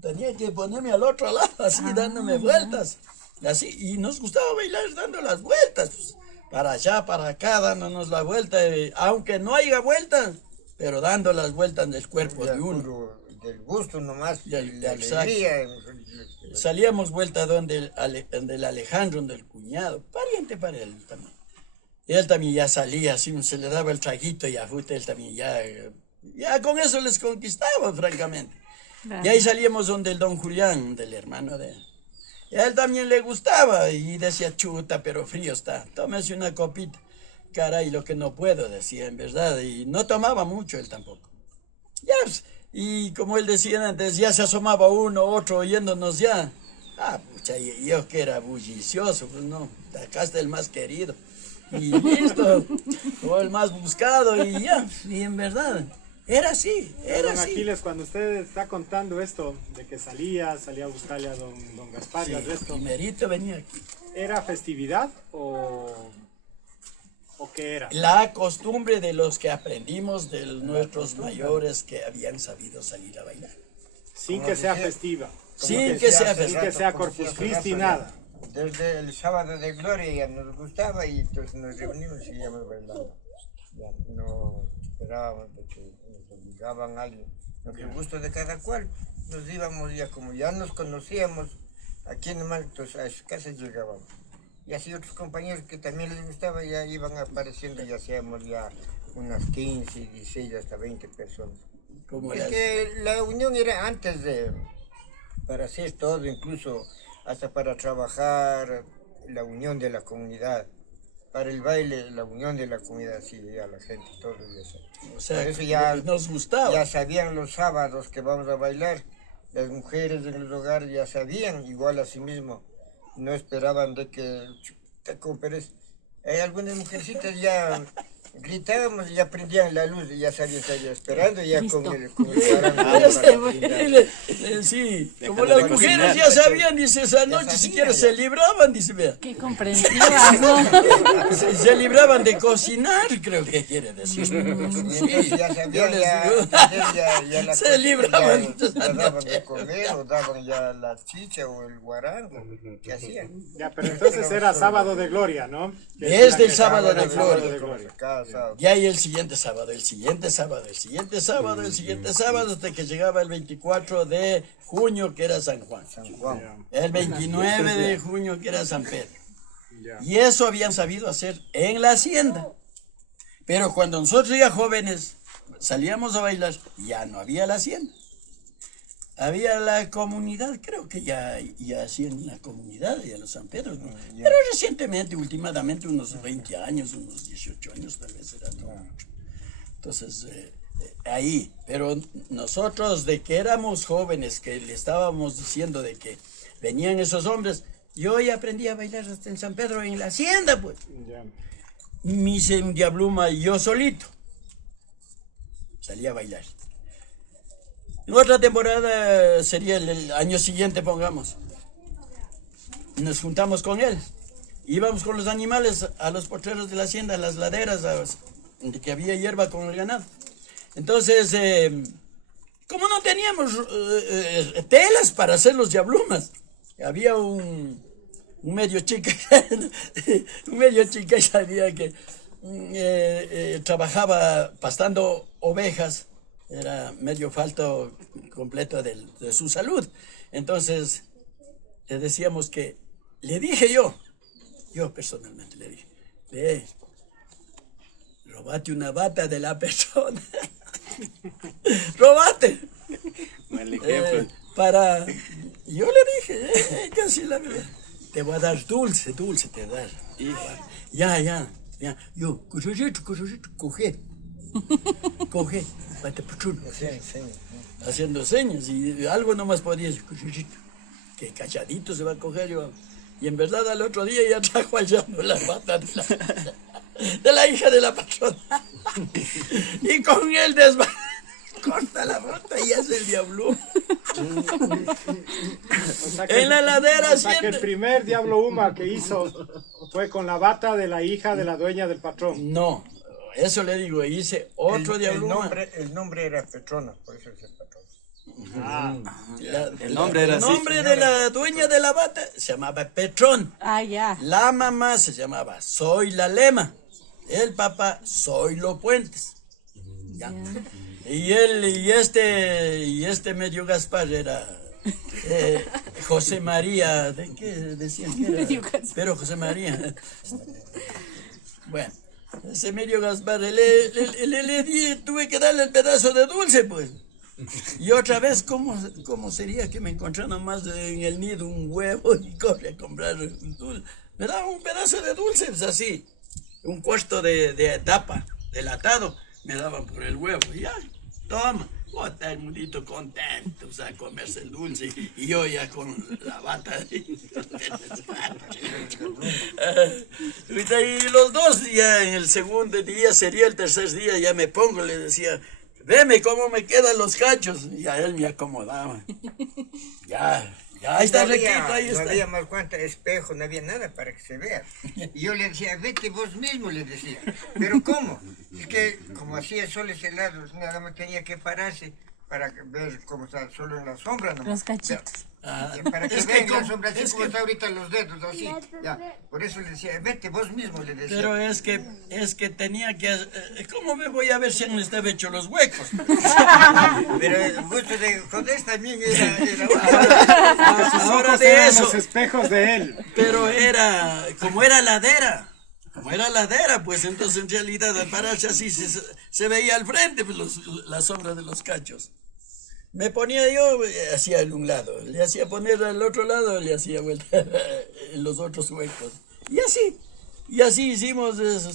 Tenía que ponerme al otro lado, así dándome vueltas. Así, y nos gustaba bailar dando las vueltas, pues, para allá, para acá, dándonos la vuelta, aunque no haya vueltas, pero dando las vueltas del cuerpo de uno. Del gusto nomás, de la alegría. Salíamos vuelta donde el Alejandro, donde el cuñado, pariente para él también. Y él también ya salía, así se le daba el traguito y a él también ya con eso les conquistaba, francamente. Y ahí salíamos donde el don Julián, del hermano de él. Y a él también le gustaba y decía, chuta, pero frío está, tómese una copita. Caray, lo que no puedo, decía, en verdad, y no tomaba mucho él tampoco. Ya, pues, y como él decía antes, ya se asomaba uno, otro, oyéndonos ya. Pucha, yo que era bullicioso, pues no, acá está el más querido. Y listo, o el más buscado, y ya, y en verdad, era así, era Don así. Aquiles, cuando usted está contando esto, de que salía a buscarle a don Gaspar y al resto, Primerito venía aquí. ¿era festividad o qué era? La costumbre de los que aprendimos de nuestros mayores que habían sabido salir a bailar. Sin que sea festiva. Sin que sea Sin que sea Corpus Christi, nada. Desde el sábado de gloria ya nos gustaba y entonces nos reunimos y ya nos bailamos. Ya no esperábamos de que nos obligaban a alguien. Lo que el gusto de cada cual, nos íbamos ya como ya nos conocíamos, aquí nomás, entonces a sus casas llegábamos. Y así otros compañeros que también les gustaba ya iban apareciendo y hacíamos ya unas 15, 16, hasta 20 personas. Es que la unión era antes para hacer todo, incluso hasta para trabajar, la unión de la comunidad. Para el baile, la unión de la comunidad, sí, ya la gente, todos los días. O sea, por eso ya nos gustaba. Ya sabían los sábados que vamos a bailar, las mujeres en los hogares ya sabían, igual a sí mismo. No esperaban de que hay algunas mujercitas ya gritábamos y ya prendían la luz y ya sabían, estaban esperando y ya con el sí, como las mujeres ya sabían, dice, esa noche siquiera se libraban, dice, vea. Qué comprensivas, ¿no? Se libraban de cocinar, creo que quiere decir. Sí, ya sabían, ya se libraban. Ya daban de comer o daban ya la chicha o el guarango, ¿qué hacían? Ya, pero entonces era sábado de gloria, ¿no? Es del sábado de gloria. Ya y el siguiente sábado, hasta que llegaba el 24 de junio, que era San Juan. El 29 de junio, que era San Pedro. Y eso habían sabido hacer en la hacienda. Pero cuando nosotros ya jóvenes salíamos a bailar, ya no había la hacienda. Había la comunidad, creo que ya hacían la comunidad, ya los San Pedro, ¿no? Pero recientemente, últimamente, unos 20 años, unos 18 años tal vez era todo mucho. Entonces, ahí, pero nosotros de que éramos jóvenes, que le estábamos diciendo de que venían esos hombres, yo ya aprendí a bailar hasta en San Pedro, en la hacienda, pues. Mi diabluma y yo solito salí a bailar. En otra temporada sería el año siguiente, pongamos. Nos juntamos con él. Íbamos con los animales a los potreros de la hacienda, a las laderas, donde que había hierba con el ganado. Entonces, como no teníamos telas para hacer los diablumas, había un medio chica, y sabía que trabajaba pastando ovejas. Era medio falto completo de su salud. Entonces, le decíamos que, le dije yo personalmente le dije, ve, robate una bata de la persona. Robate. Mal ejemplo. Yo le dije, casi la verdad, te voy a dar dulce te voy a dar. Ya. Yo, coge. Haciendo señas y algo nomás podía decir, que cachadito se va a coger yo. Y en verdad al otro día ya trajo allá la pata de la hija de la patrona. Y con él corta la bota y hace el diablo. O sea que- En la ladera o sea que el siempre. primer Diablo Uma que hizo fue con la bata de la hija de la dueña del patrón. No, eso le digo, hice otro el diablo. nombre era Petrona, por eso es el patrón. El nombre era El así. nombre de la dueña de la bata se llamaba Petrón. Ah, ya. La mamá se llamaba Soy la Lema. El papá Soy Lo Puentes. Ya. Y este medio Gaspar era José María. ¿De qué decían que era? Medio Gaspar. Pero José María. Bueno, ese medio Gaspar, tuve que darle el pedazo de dulce, pues. Y otra vez, ¿cómo sería que me encontrara nomás en el nido un huevo y corre a comprar un dulce? Me daba un pedazo de dulce, pues así, un cuarto de tapa, de latado, me daban por el huevo. Y ya, toma, bota el mundito contento, o sea, comerse el dulce. Y yo ya con la bata. Y los dos ya en el segundo día, sería el tercer día, ya me pongo, le decía, veme cómo me quedan los cachos. Y a él me acomodaba. Ya está rectito, ahí No está. había más cuenta espejo, no había nada para que se vea. Y yo le decía, vete vos mismo, le decía. ¿Pero cómo? Es que como hacía el sol helados, nada más tenía que pararse para ver cómo está solo en la sombra nomás. Los cachitos. Para que Es que vean la como- sombra así es como que- está ahorita los dedos, así. Ya. Por eso le decía, vete vos mismo, le decía. Pero es que tenía que... ¿Cómo me voy a ver si no estaba hecho los huecos? Pero el gusto de joder también era Ahora Ojos de eran eso. los espejos de él. Pero como era ladera, pues entonces en realidad al pararse así se veía al frente pues, la sombra de los cachos. Me ponía yo, hacía en un lado, le hacía poner al otro lado, le hacía vuelta en los otros huecos. Y así hicimos eso,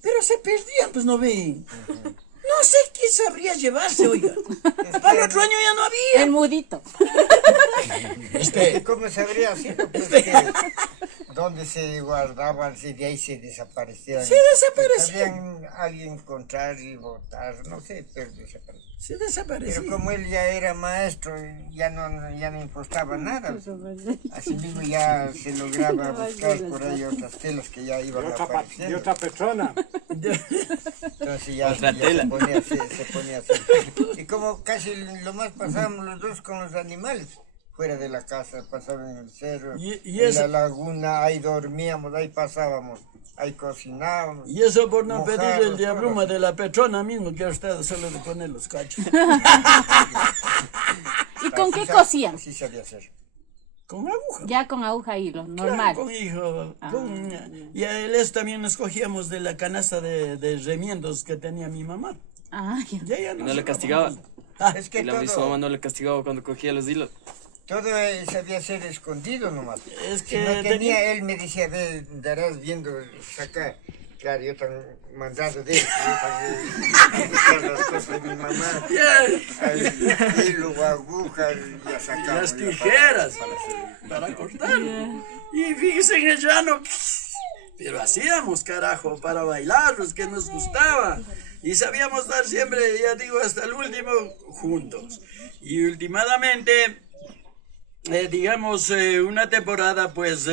pero se perdían, pues no ven. No sé qué sabría llevarse, oiga. Para el otro año ya no había. El mudito. ¿Cómo se habría sido? Pues que donde se guardaban, si de ahí se desaparecían. Se desaparecían. Sabían alguien encontrar y botar, no sé, pero desaparecían. Se desapareció. Pero como él ya era maestro, ya no impostaba nada. Así mismo ya se lograba buscar por ahí otras telas que ya iban Y apareciendo. otra Petrona. Entonces ya, Otra ya tela. se ponía así. Y como casi lo más pasábamos los dos con los animales. Fuera de la casa, pasaban en el cerro, Y en eso- la laguna, ahí dormíamos, ahí pasábamos, ahí cocinábamos. Y eso por no Mojados, pedir el todo. diabluma de la Petrona mismo, que a usted solo de poner los cachos. ¿Y con qué Así cosían? Así sabía hacer. Con aguja. Ya con aguja y hilo, normal. Claro, con hijo. Y a él eso también nos cogíamos de la canasta de remiendos que tenía mi mamá. Ah, ya. Y ella Y no nos le castigaba. Es que Y su todo, mamá no le castigaba cuando cogía los hilos. todo sabía ser escondido nomás. Es Si que no tenía, tenía- él me decía, ve, darás viendo, saca. Claro, yo tan mandado de él, yo buscar las cosas de mi mamá, al hilo, agujas, ya sacaba. Las ya tijeras para para cortar. Y fíjense en el llano. Pero hacíamos, carajo, para bailar, los que nos gustaba. Y sabíamos dar siempre, ya digo, hasta el último, juntos. Y últimamente, digamos, una temporada, pues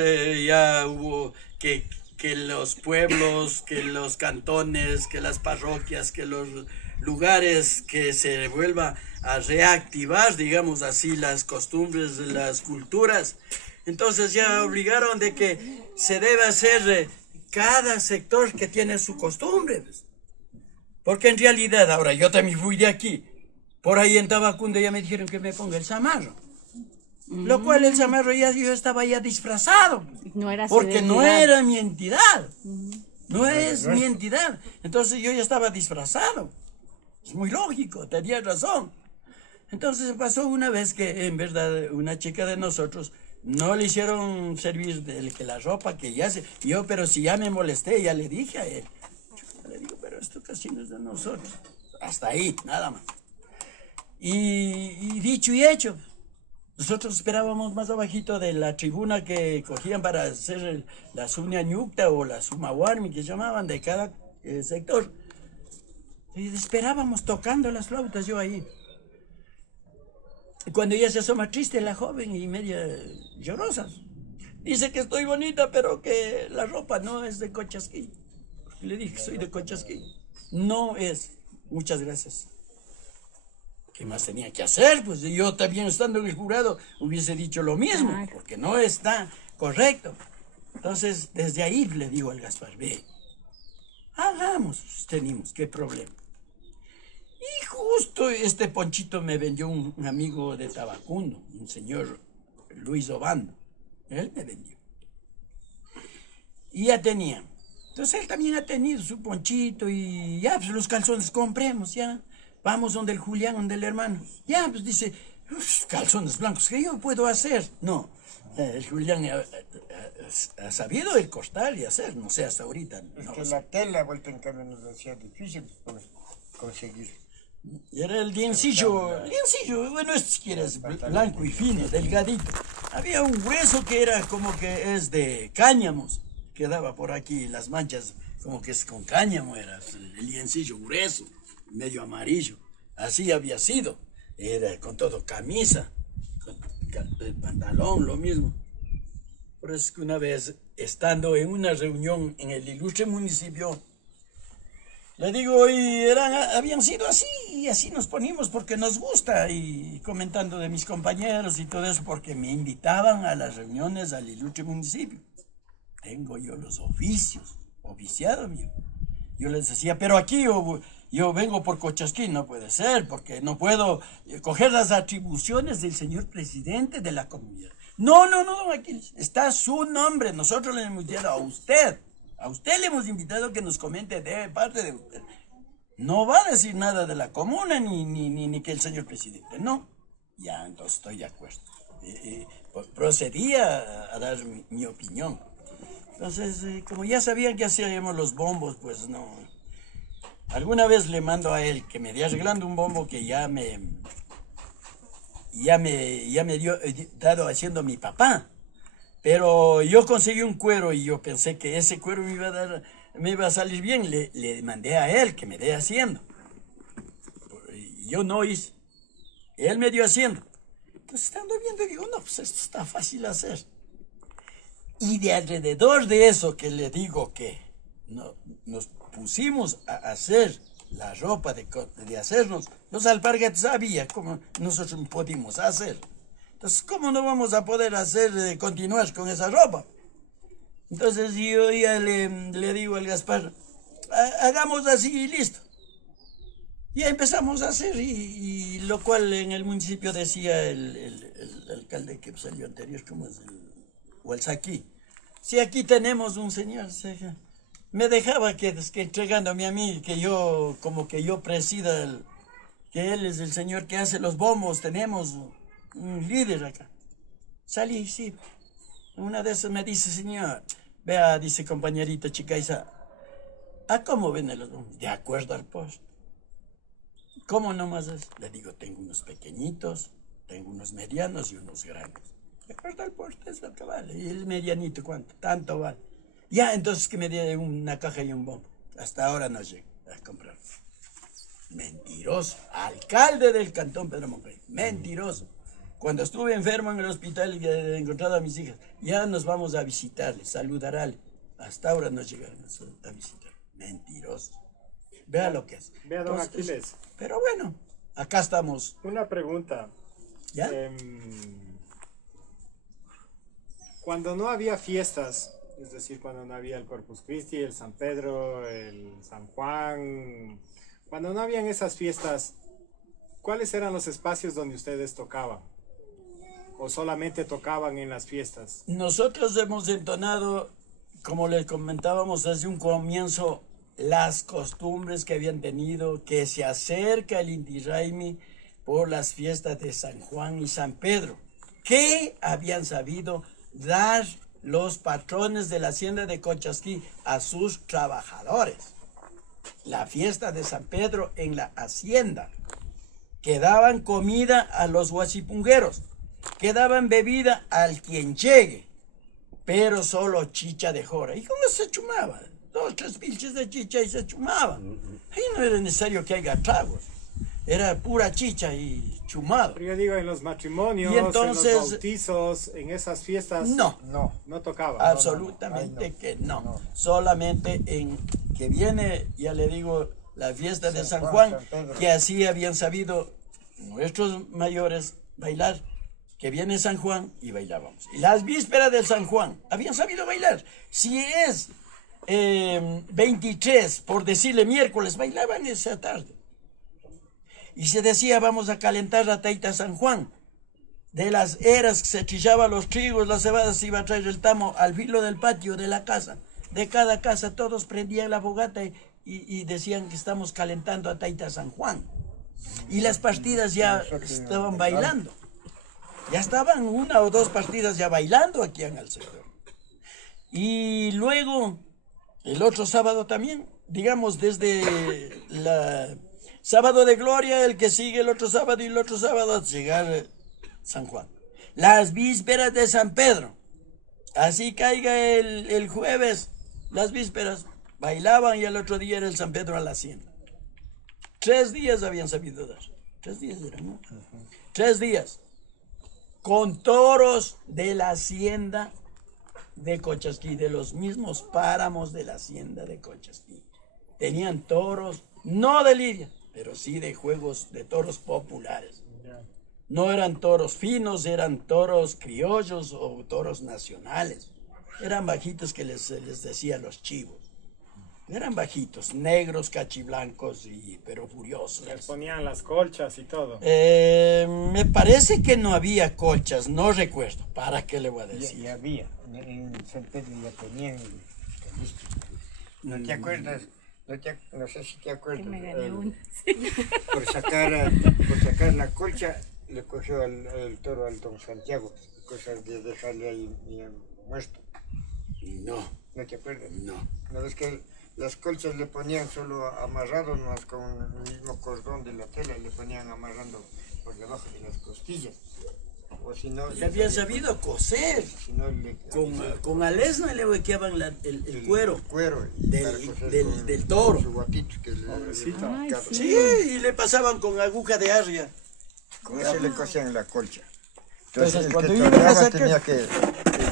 ya hubo que los pueblos, que los cantones, que las parroquias, que los lugares, que se vuelva a reactivar, digamos así, las costumbres, las culturas. Entonces ya obligaron de que se debe hacer cada sector que tiene su costumbre. Porque en realidad, ahora yo también fui de aquí, por ahí en Tabacunde ya me dijeron que me ponga el zamarro. Lo cual el zamarro ya yo estaba ya disfrazado. No era su Porque no identidad. era mi entidad. No es mi entidad. Entonces yo ya estaba disfrazado. Es muy lógico, tenía razón. Entonces pasó una vez que en verdad una chica de nosotros no le hicieron servir que la ropa que ya se... Yo, pero si ya me molesté, ya le dije a él. Yo le digo, pero esto casi no es de nosotros. Hasta ahí, nada más. Y dicho y hecho. Nosotros esperábamos más abajito de la tribuna que cogían para hacer la suñañucta o la sumawarmi que llamaban de cada sector. Y esperábamos tocando las flautas yo ahí. Y cuando ella se asoma triste, la joven y media llorosa, dice que estoy bonita, pero que la ropa no es de Cochasquí. Le dije que soy de Cochasquí. No es. Muchas gracias. ¿Qué más tenía que hacer? Pues yo también estando en el jurado hubiese dicho lo mismo, porque no está correcto. Entonces, desde ahí le digo al Gaspar, ve, hagamos, tenemos, ¿qué problema? Y justo este ponchito me vendió un amigo de Tabacundo, un señor Luis Obando. Él me vendió. Y ya tenía. Entonces él también ha tenido su ponchito y ya, pues los calzones compremos, ya. Vamos donde el Julián, donde el hermano. Ya, pues dice, calzones blancos, ¿qué yo puedo hacer? No, el Julián ha sabido el cortar y hacer, no sé, hasta ahorita. Es No que sé. la tela vuelta en cambio nos hacía difícil pues, conseguir. Y era el liencillo, bueno, si quieres, blanco y fino, delgadito. Había un hueso que era como que es de cáñamos, quedaba por aquí, las manchas como que es con cáñamo, era el liencillo grueso, medio amarillo. Así había sido, era con todo camisa, con el pantalón, lo mismo. Por eso es que una vez, estando en una reunión en el ilustre municipio, le digo, y habían sido así, y así nos ponimos porque nos gusta, y comentando de mis compañeros y todo eso, porque me invitaban a las reuniones al ilustre municipio. Tengo yo los oficios, oficiado mío. Yo les decía, pero aquí yo vengo por Cochasquí, no puede ser, porque no puedo coger las atribuciones del señor presidente de la comunidad. No, aquí está su nombre, nosotros le hemos invitado a usted. A usted le hemos invitado que nos comente de parte de usted. No va a decir nada de la comuna ni que el señor presidente, no. Ya, entonces estoy de acuerdo. Procedí a dar mi opinión. Entonces, como ya sabían que hacíamos los bombos, pues no. Alguna vez le mando a él que me dé arreglando un bombo que ya me dio dado haciendo mi papá. Pero yo conseguí un cuero y yo pensé que ese cuero me iba a salir bien. Le mandé a él que me dé haciendo. Y yo no hice. Él me dio haciendo. Entonces estando viendo digo, no, pues esto está fácil hacer. Y de alrededor de eso que le digo que nos pusimos a hacer la ropa de hacernos, los alpargates sabía cómo nosotros podíamos hacer. Entonces, ¿cómo no vamos a poder continuar con esa ropa? Entonces yo ya le digo al Gaspar, hagamos así y listo. Ya empezamos a hacer y lo cual en el municipio decía el alcalde que salió anterior, ¿cómo es? O el Saquí. Si aquí tenemos un señor, me dejaba que entregándome a mí, que yo presida, que él es el señor que hace los bombos, tenemos un líder acá. Salí, sí. Una de esas me dice, señor, vea, dice compañerita Chicaiza, ¿a cómo venden los bombos? De acuerdo al post. ¿Cómo nomás es? Le digo, tengo unos pequeñitos, tengo unos medianos y unos grandes. De acuerdo al post es lo que vale. ¿Y el medianito cuánto? Tanto vale. Ya, entonces que me dé una caja y un bombo. Hasta ahora no llego a comprar. Mentiroso. Alcalde del cantón Pedro Moncayo. Mentiroso. Cuando estuve enfermo en el hospital y he encontrado a mis hijas, ya nos vamos a visitarle, saludarle. Hasta ahora no llegaron a visitar. Mentiroso. Vea lo que es. Vea, don Aquiles. Pero bueno, acá estamos. Una pregunta. ¿Ya? Cuando no había fiestas, es decir, cuando no había el Corpus Christi, el San Pedro, el San Juan, cuando no habían esas fiestas, ¿cuáles eran los espacios donde ustedes tocaban? ¿O solamente tocaban en las fiestas? Nosotros hemos entonado, como les comentábamos desde un comienzo, las costumbres que habían tenido, que se acerca el Inti Raymi por las fiestas de San Juan y San Pedro, que habían sabido dar los patrones de la hacienda de Cochasquí a sus trabajadores. La fiesta de San Pedro en la hacienda, que daban comida a los huasipungueros, que daban bebida al quien llegue, pero solo chicha de jora. ¿Y cómo se chumaba? 2, 3 pilches de chicha y se chumaban. Ahí no era necesario que haya tragos, era pura chicha y chumado. Pero yo digo, en los matrimonios, Y entonces- en los bautizos, en esas fiestas, No, no tocaba. absolutamente Ay, no. que no. No. Solamente en que viene, ya le digo, la fiesta de San San Juan, Juan, San Pedro. que así habían sabido nuestros mayores bailar, que viene San Juan y bailábamos. Y las vísperas de San Juan, habían sabido bailar. Si es 23, por decirle miércoles, bailaban esa tarde. Y se decía, vamos a calentar la taita San Juan. De las eras que se trillaba los trigos, las cebadas, se iba a traer el tamo al filo del patio de la casa. De cada casa todos prendían la fogata y decían que estamos calentando a taita San Juan. Y las partidas ya estaban bailando. Ya estaban 1 o 2 partidas ya bailando aquí en el sector. Y luego, el otro sábado también, digamos desde la sábado de gloria, el que sigue el otro sábado y el otro sábado hasta llegar San Juan. Las vísperas de San Pedro. Así caiga el jueves, las vísperas, bailaban y el otro día era el San Pedro a la hacienda. 3 días habían sabido dar. 3 días eran, ¿no? 3 días. Con toros de la hacienda de Cochasquí, de los mismos páramos de la hacienda de Cochasquí. Tenían toros, no de lidia, pero sí de juegos de toros populares. No eran toros finos, eran toros criollos o toros nacionales. Eran bajitos que les decía los chivos. Eran bajitos, negros, cachiblancos, pero furiosos. Les ponían las colchas y todo. Me parece que no había colchas, no recuerdo. ¿Para qué le voy a decir? Y había, en San Pedro ya tenían listo. ¿No te acuerdas? No sé si te acuerdas. Que me gané una. Por sacar la colcha, le cogió el toro al don Santiago, cosas de dejarle ahí muerto. No, ¿No te acuerdas? no. Una vez que las colchas le ponían solo amarrado, más con el mismo cordón de la tela, le ponían amarrando por debajo de las costillas. O si no, Ya habían sabido coser. si no, Con alesna le huequeaban el cuero. El cuero del- para coser del- del toro. con su guatito que Pobrecito. Ay, sí. Sí, y le pasaban con aguja de arria. con eso le cosían la colcha. Entonces, el cuando que iban a toreaba sacar- tenía que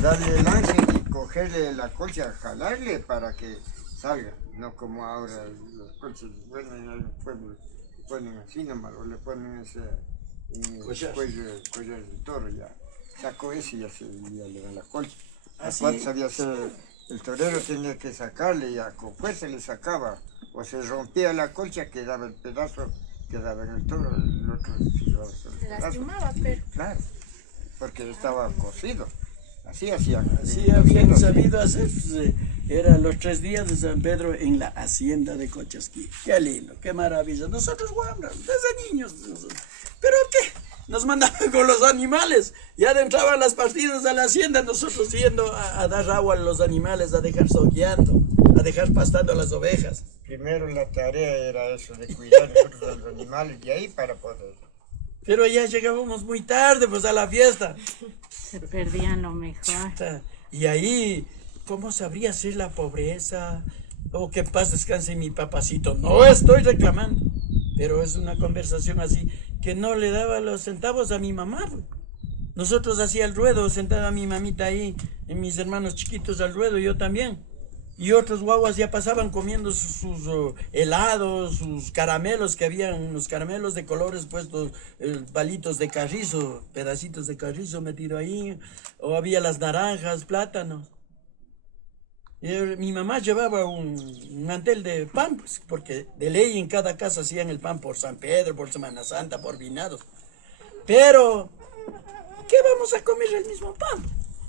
darle el ángel y cogerle la colcha, jalarle para que salga, no como ahora los colchas, bueno, en el pueblo le ponen así nomás, o le ponen ese Collar. collar de toro, ya sacó ese y ya le da la colcha. Así Cuando es. sabía hacer, el torero tenía que sacarle, ya con fuerza le sacaba, o se rompía la colcha, quedaba el pedazo, quedaba en el toro, el otro se llevaba solo el Se pedazo. lastimaba, pero. Claro, porque estaba cocido. Así hacían. Así habían sabido hacer. Eran los 3 días de San Pedro en la hacienda de Cochasquí. Qué lindo, qué maravilla. Nosotros guambras, desde niños. ¿Pero qué? Nos mandaban con los animales. Ya entraban las partidas a la hacienda, nosotros yendo a dar agua a los animales, a dejar sogueando, a dejar pastando a las ovejas. Primero la tarea era eso, de cuidar nosotros a los animales, y ahí para poder. Pero ya llegábamos muy tarde, pues, a la fiesta. Se perdían lo mejor. Y ahí, ¿cómo sabría ser la pobreza? Oh, que en paz descanse mi papacito. No estoy reclamando, pero es una conversación así, que no le daba los centavos a mi mamá. Pues. Nosotros hacía el ruedo, sentaba mi mamita ahí, y mis hermanos chiquitos al ruedo, yo también. Y otros guaguas ya pasaban comiendo sus helados, sus caramelos, que habían unos caramelos de colores puestos, palitos de carrizo, pedacitos de carrizo metido ahí, o había las naranjas, plátanos. Y mi mamá llevaba un mantel de pan, pues, porque de ley en cada casa hacían el pan por San Pedro, por Semana Santa, por finados. Pero, ¿qué vamos a comer el mismo pan?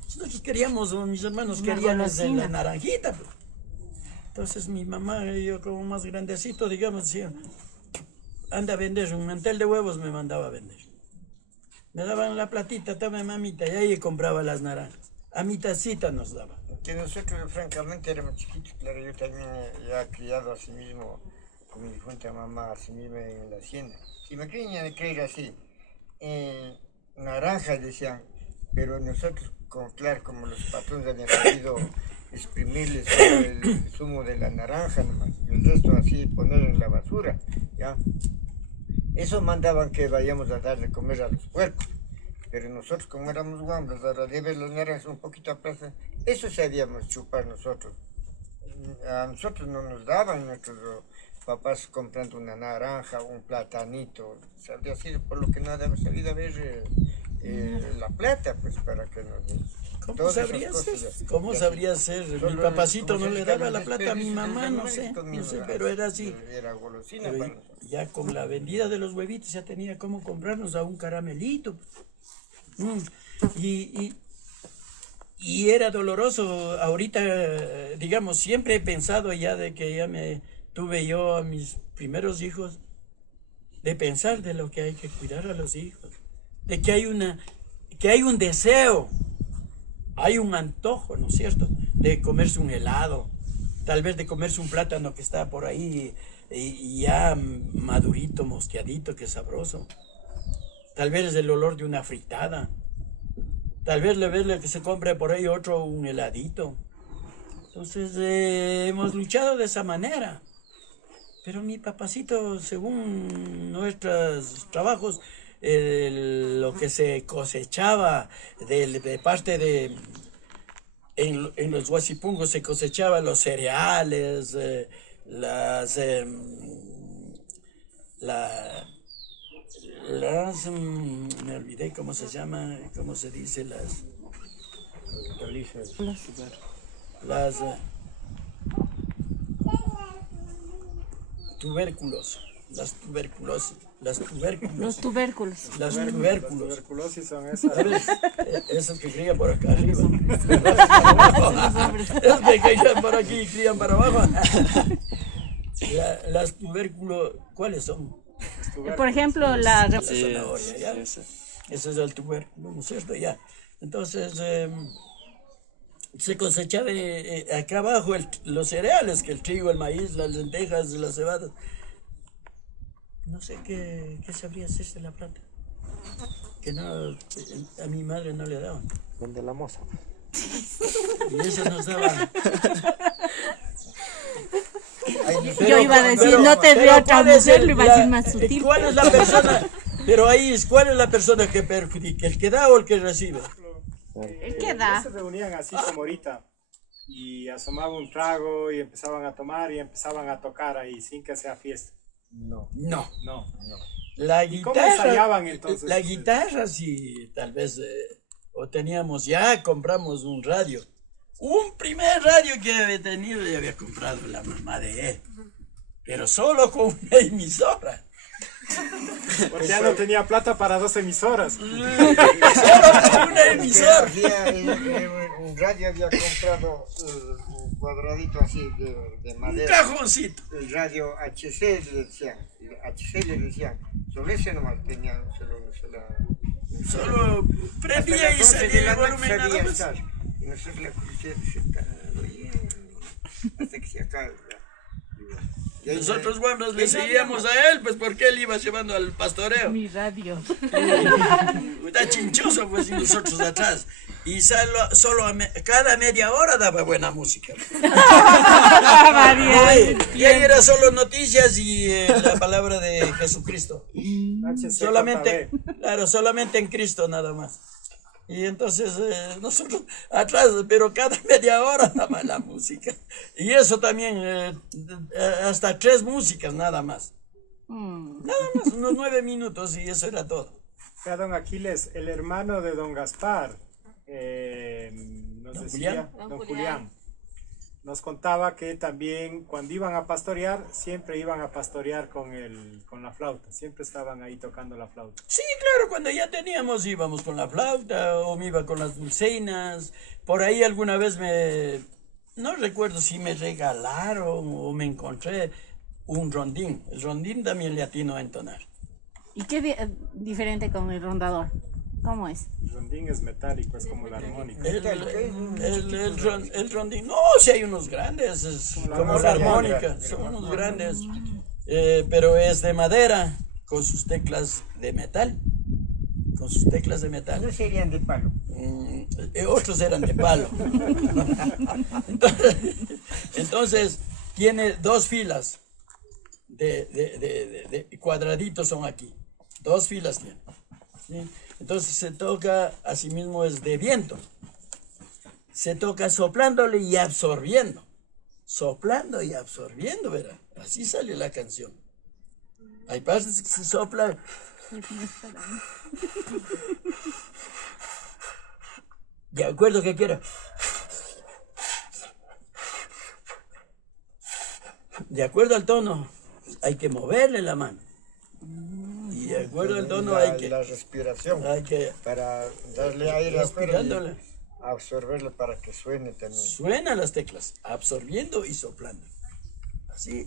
Nosotros queríamos, o mis hermanos Una querían golosina. la naranjita, pues. Entonces mi mamá, yo como más grandecito, digamos, decía, anda a vender, un mantel de huevos me mandaba a vender. Me daban la platita, tome mamita, y ahí compraba las naranjas. A mitacita nos daba. Que nosotros francamente éramos chiquitos, claro, yo también ya criado así mismo, con mi difunta mamá, así mismo en la hacienda. Si me creen de creer así, naranjas decían, pero nosotros, claro, como los patrones habían sabido exprimirle solo el zumo de la naranja nomás, y el resto así ponerlo en la basura, ¿ya? Eso mandaban que vayamos a darle comer a los puercos, pero nosotros como éramos guambros, ahora de ver las naranjas un poquito a plaza, eso sabíamos chupar nosotros. A nosotros no nos daban nuestros papás comprando una naranja, un platanito, sabría sido por lo que no había sabido a ver la plata, pues para que nos den. ¿Cómo sabría ser? ¿Cómo sabría ser? Mi papacito no le daba la plata a mi mamá, no sé, pero era así. Era golosina Pero para nosotros. ya con la vendida de los huevitos ya tenía cómo comprarnos a un caramelito. Y era doloroso. Ahorita, digamos, siempre he pensado ya de que ya me tuve yo a mis primeros hijos, de pensar de lo que hay que cuidar a los hijos, de que hay un deseo, hay un antojo, ¿no es cierto?, de comerse un helado, tal vez de comerse un plátano que está por ahí y ya madurito, mosqueadito, que sabroso. Tal vez el olor de una fritada. Tal vez le ves que se compre por ahí otro un heladito. Entonces hemos luchado de esa manera. Pero mi papacito, según nuestros trabajos, lo que se cosechaba de parte de... En los huasipungos se cosechaban los cereales, me olvidé cómo se llama, cómo se dice, las tubérculos, Los tubérculos. Las tuberculosis son esas. ¿Sabes? Esos que crían por acá arriba. Esos que crían por aquí y crían para abajo. Las tubérculos, ¿cuáles son? Por ejemplo, la zanahoria, ¿ya? Ese es el tubérculo, ¿no es cierto? Ya. Entonces, se cosechaba acá abajo los cereales, que el trigo, el maíz, las lentejas, las cebadas. No sé qué sabría hacerse la plata. Que no, a mi madre no le daban. Donde la moza. Y eso nos daban. yo iba a decir, no te veo otra mujer, lo iba a decir más sutil. ¿Cuál es la persona? Pero ahí es, ¿cuál es la persona que perjudica? ¿El que da o el que recibe? El que da. Se reunían así como ahorita y asomaban un trago y empezaban a tomar y empezaban a tocar ahí sin que sea fiesta. No. La guitarra, ¿cómo ensayaban entonces? La guitarra sí, tal vez, o teníamos ya, compramos un radio. Un primer radio que había tenido y había comprado la mamá de él. Pero solo con una emisora. Porque ya no tenía plata para 2 emisoras. Solo con una emisora. Un radio había comprado un cuadradito así de madera. Un cajoncito. El radio HC le decían. Sobre ese nomás tenía, solo prendía y salía el volumen nada más. Y nosotros la policía se está oyendo hasta que se acabe. Nosotros, bueno, le seguíamos a él, pues porque él iba llevando al pastoreo. Mi radio. Está chinchoso, pues, y nosotros atrás. Y cada media hora daba buena música. Y ahí era solo noticias y la palabra de Jesucristo. Solamente en Cristo nada más. Y entonces nosotros atrás, pero cada media hora nada más la música. Y eso también, hasta 3 músicas nada más. Nada más, unos 9 minutos y eso era todo. Ya, don Aquiles, el hermano de don Gaspar, don Julián, nos contaba que también cuando iban a pastorear, siempre iban a pastorear con la flauta, siempre estaban ahí tocando la flauta. Sí, claro, cuando ya teníamos íbamos con la flauta o me iba con las dulceinas. Por ahí alguna vez no recuerdo si me regalaron o me encontré un rondín. El rondín también le atino a entonar. ¿Y qué diferente con el rondador? ¿Cómo es? El rondín es metálico, es como la armónica. El rondín, no, si hay unos grandes, es como la armónica, son unos grandes, pero es de madera, con sus teclas de metal, con sus teclas de metal. No serían de palo. Otros eran de palo. Entonces, tiene dos filas de cuadraditos son aquí. Dos filas tiene. ¿Sí? Entonces se toca, asimismo es de viento. Se toca soplándole y absorbiendo. Soplando y absorbiendo, verá. Así sale la canción. Hay partes que se sopla. De acuerdo que quiero. De acuerdo al tono, hay que moverle la mano. Y de acuerdo al tono hay que... La respiración. Hay que... Para darle aire respirándole. a absorberlo para que suene también. Suenan las teclas, absorbiendo y soplando. Así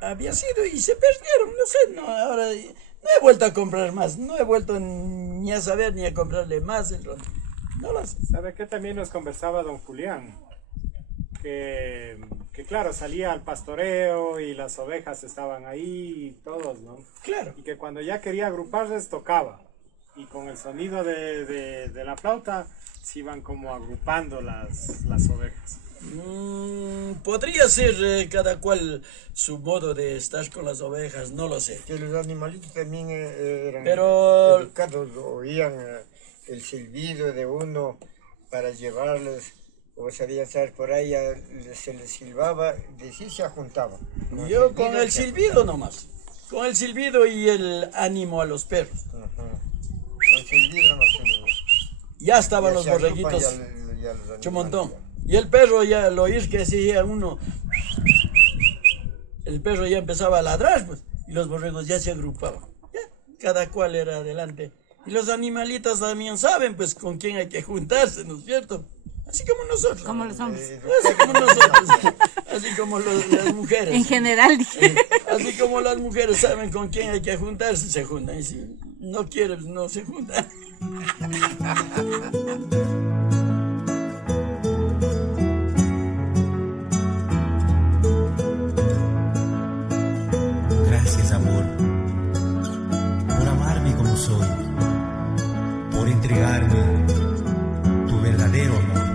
había sido y se perdieron, no sé, no, ahora no he vuelto a comprar más, no he vuelto ni a saber ni a comprarle más el ron. No lo sé. ¿Sabe qué también nos conversaba don Julián? Que claro, salía al pastoreo y las ovejas estaban ahí y todos, ¿no? Claro. Y que cuando ya quería agruparles tocaba. Y con el sonido de la flauta se iban como agrupando las ovejas. Podría ser cada cual su modo de estar con las ovejas, no lo sé. Que los animalitos también eran Pero- educados, oían el silbido de uno para llevarles, o sabían estar por ahí, se les silbaba, de sí se juntaban. Yo con el silbido nomás, con el silbido y el ánimo a los perros. Con silbido no se Ya estaban ya los se agrupan borreguitos, ya los animales, un montón. ya. Y el perro ya al oír que hacía uno, el perro ya empezaba a ladrar, pues, y los borregos ya se agrupaban. Ya, cada cual era adelante. Y los animalitos también saben, pues, con quién hay que juntarse, ¿no es cierto? Así como nosotros. Como los hombres. Así como nosotros. Así como las mujeres. En general, dije. Así como las mujeres saben con quién hay que juntarse, se juntan. Y si no quieren, no se juntan. Gracias, amor, por amarme como soy, por entregarme tu verdadero amor.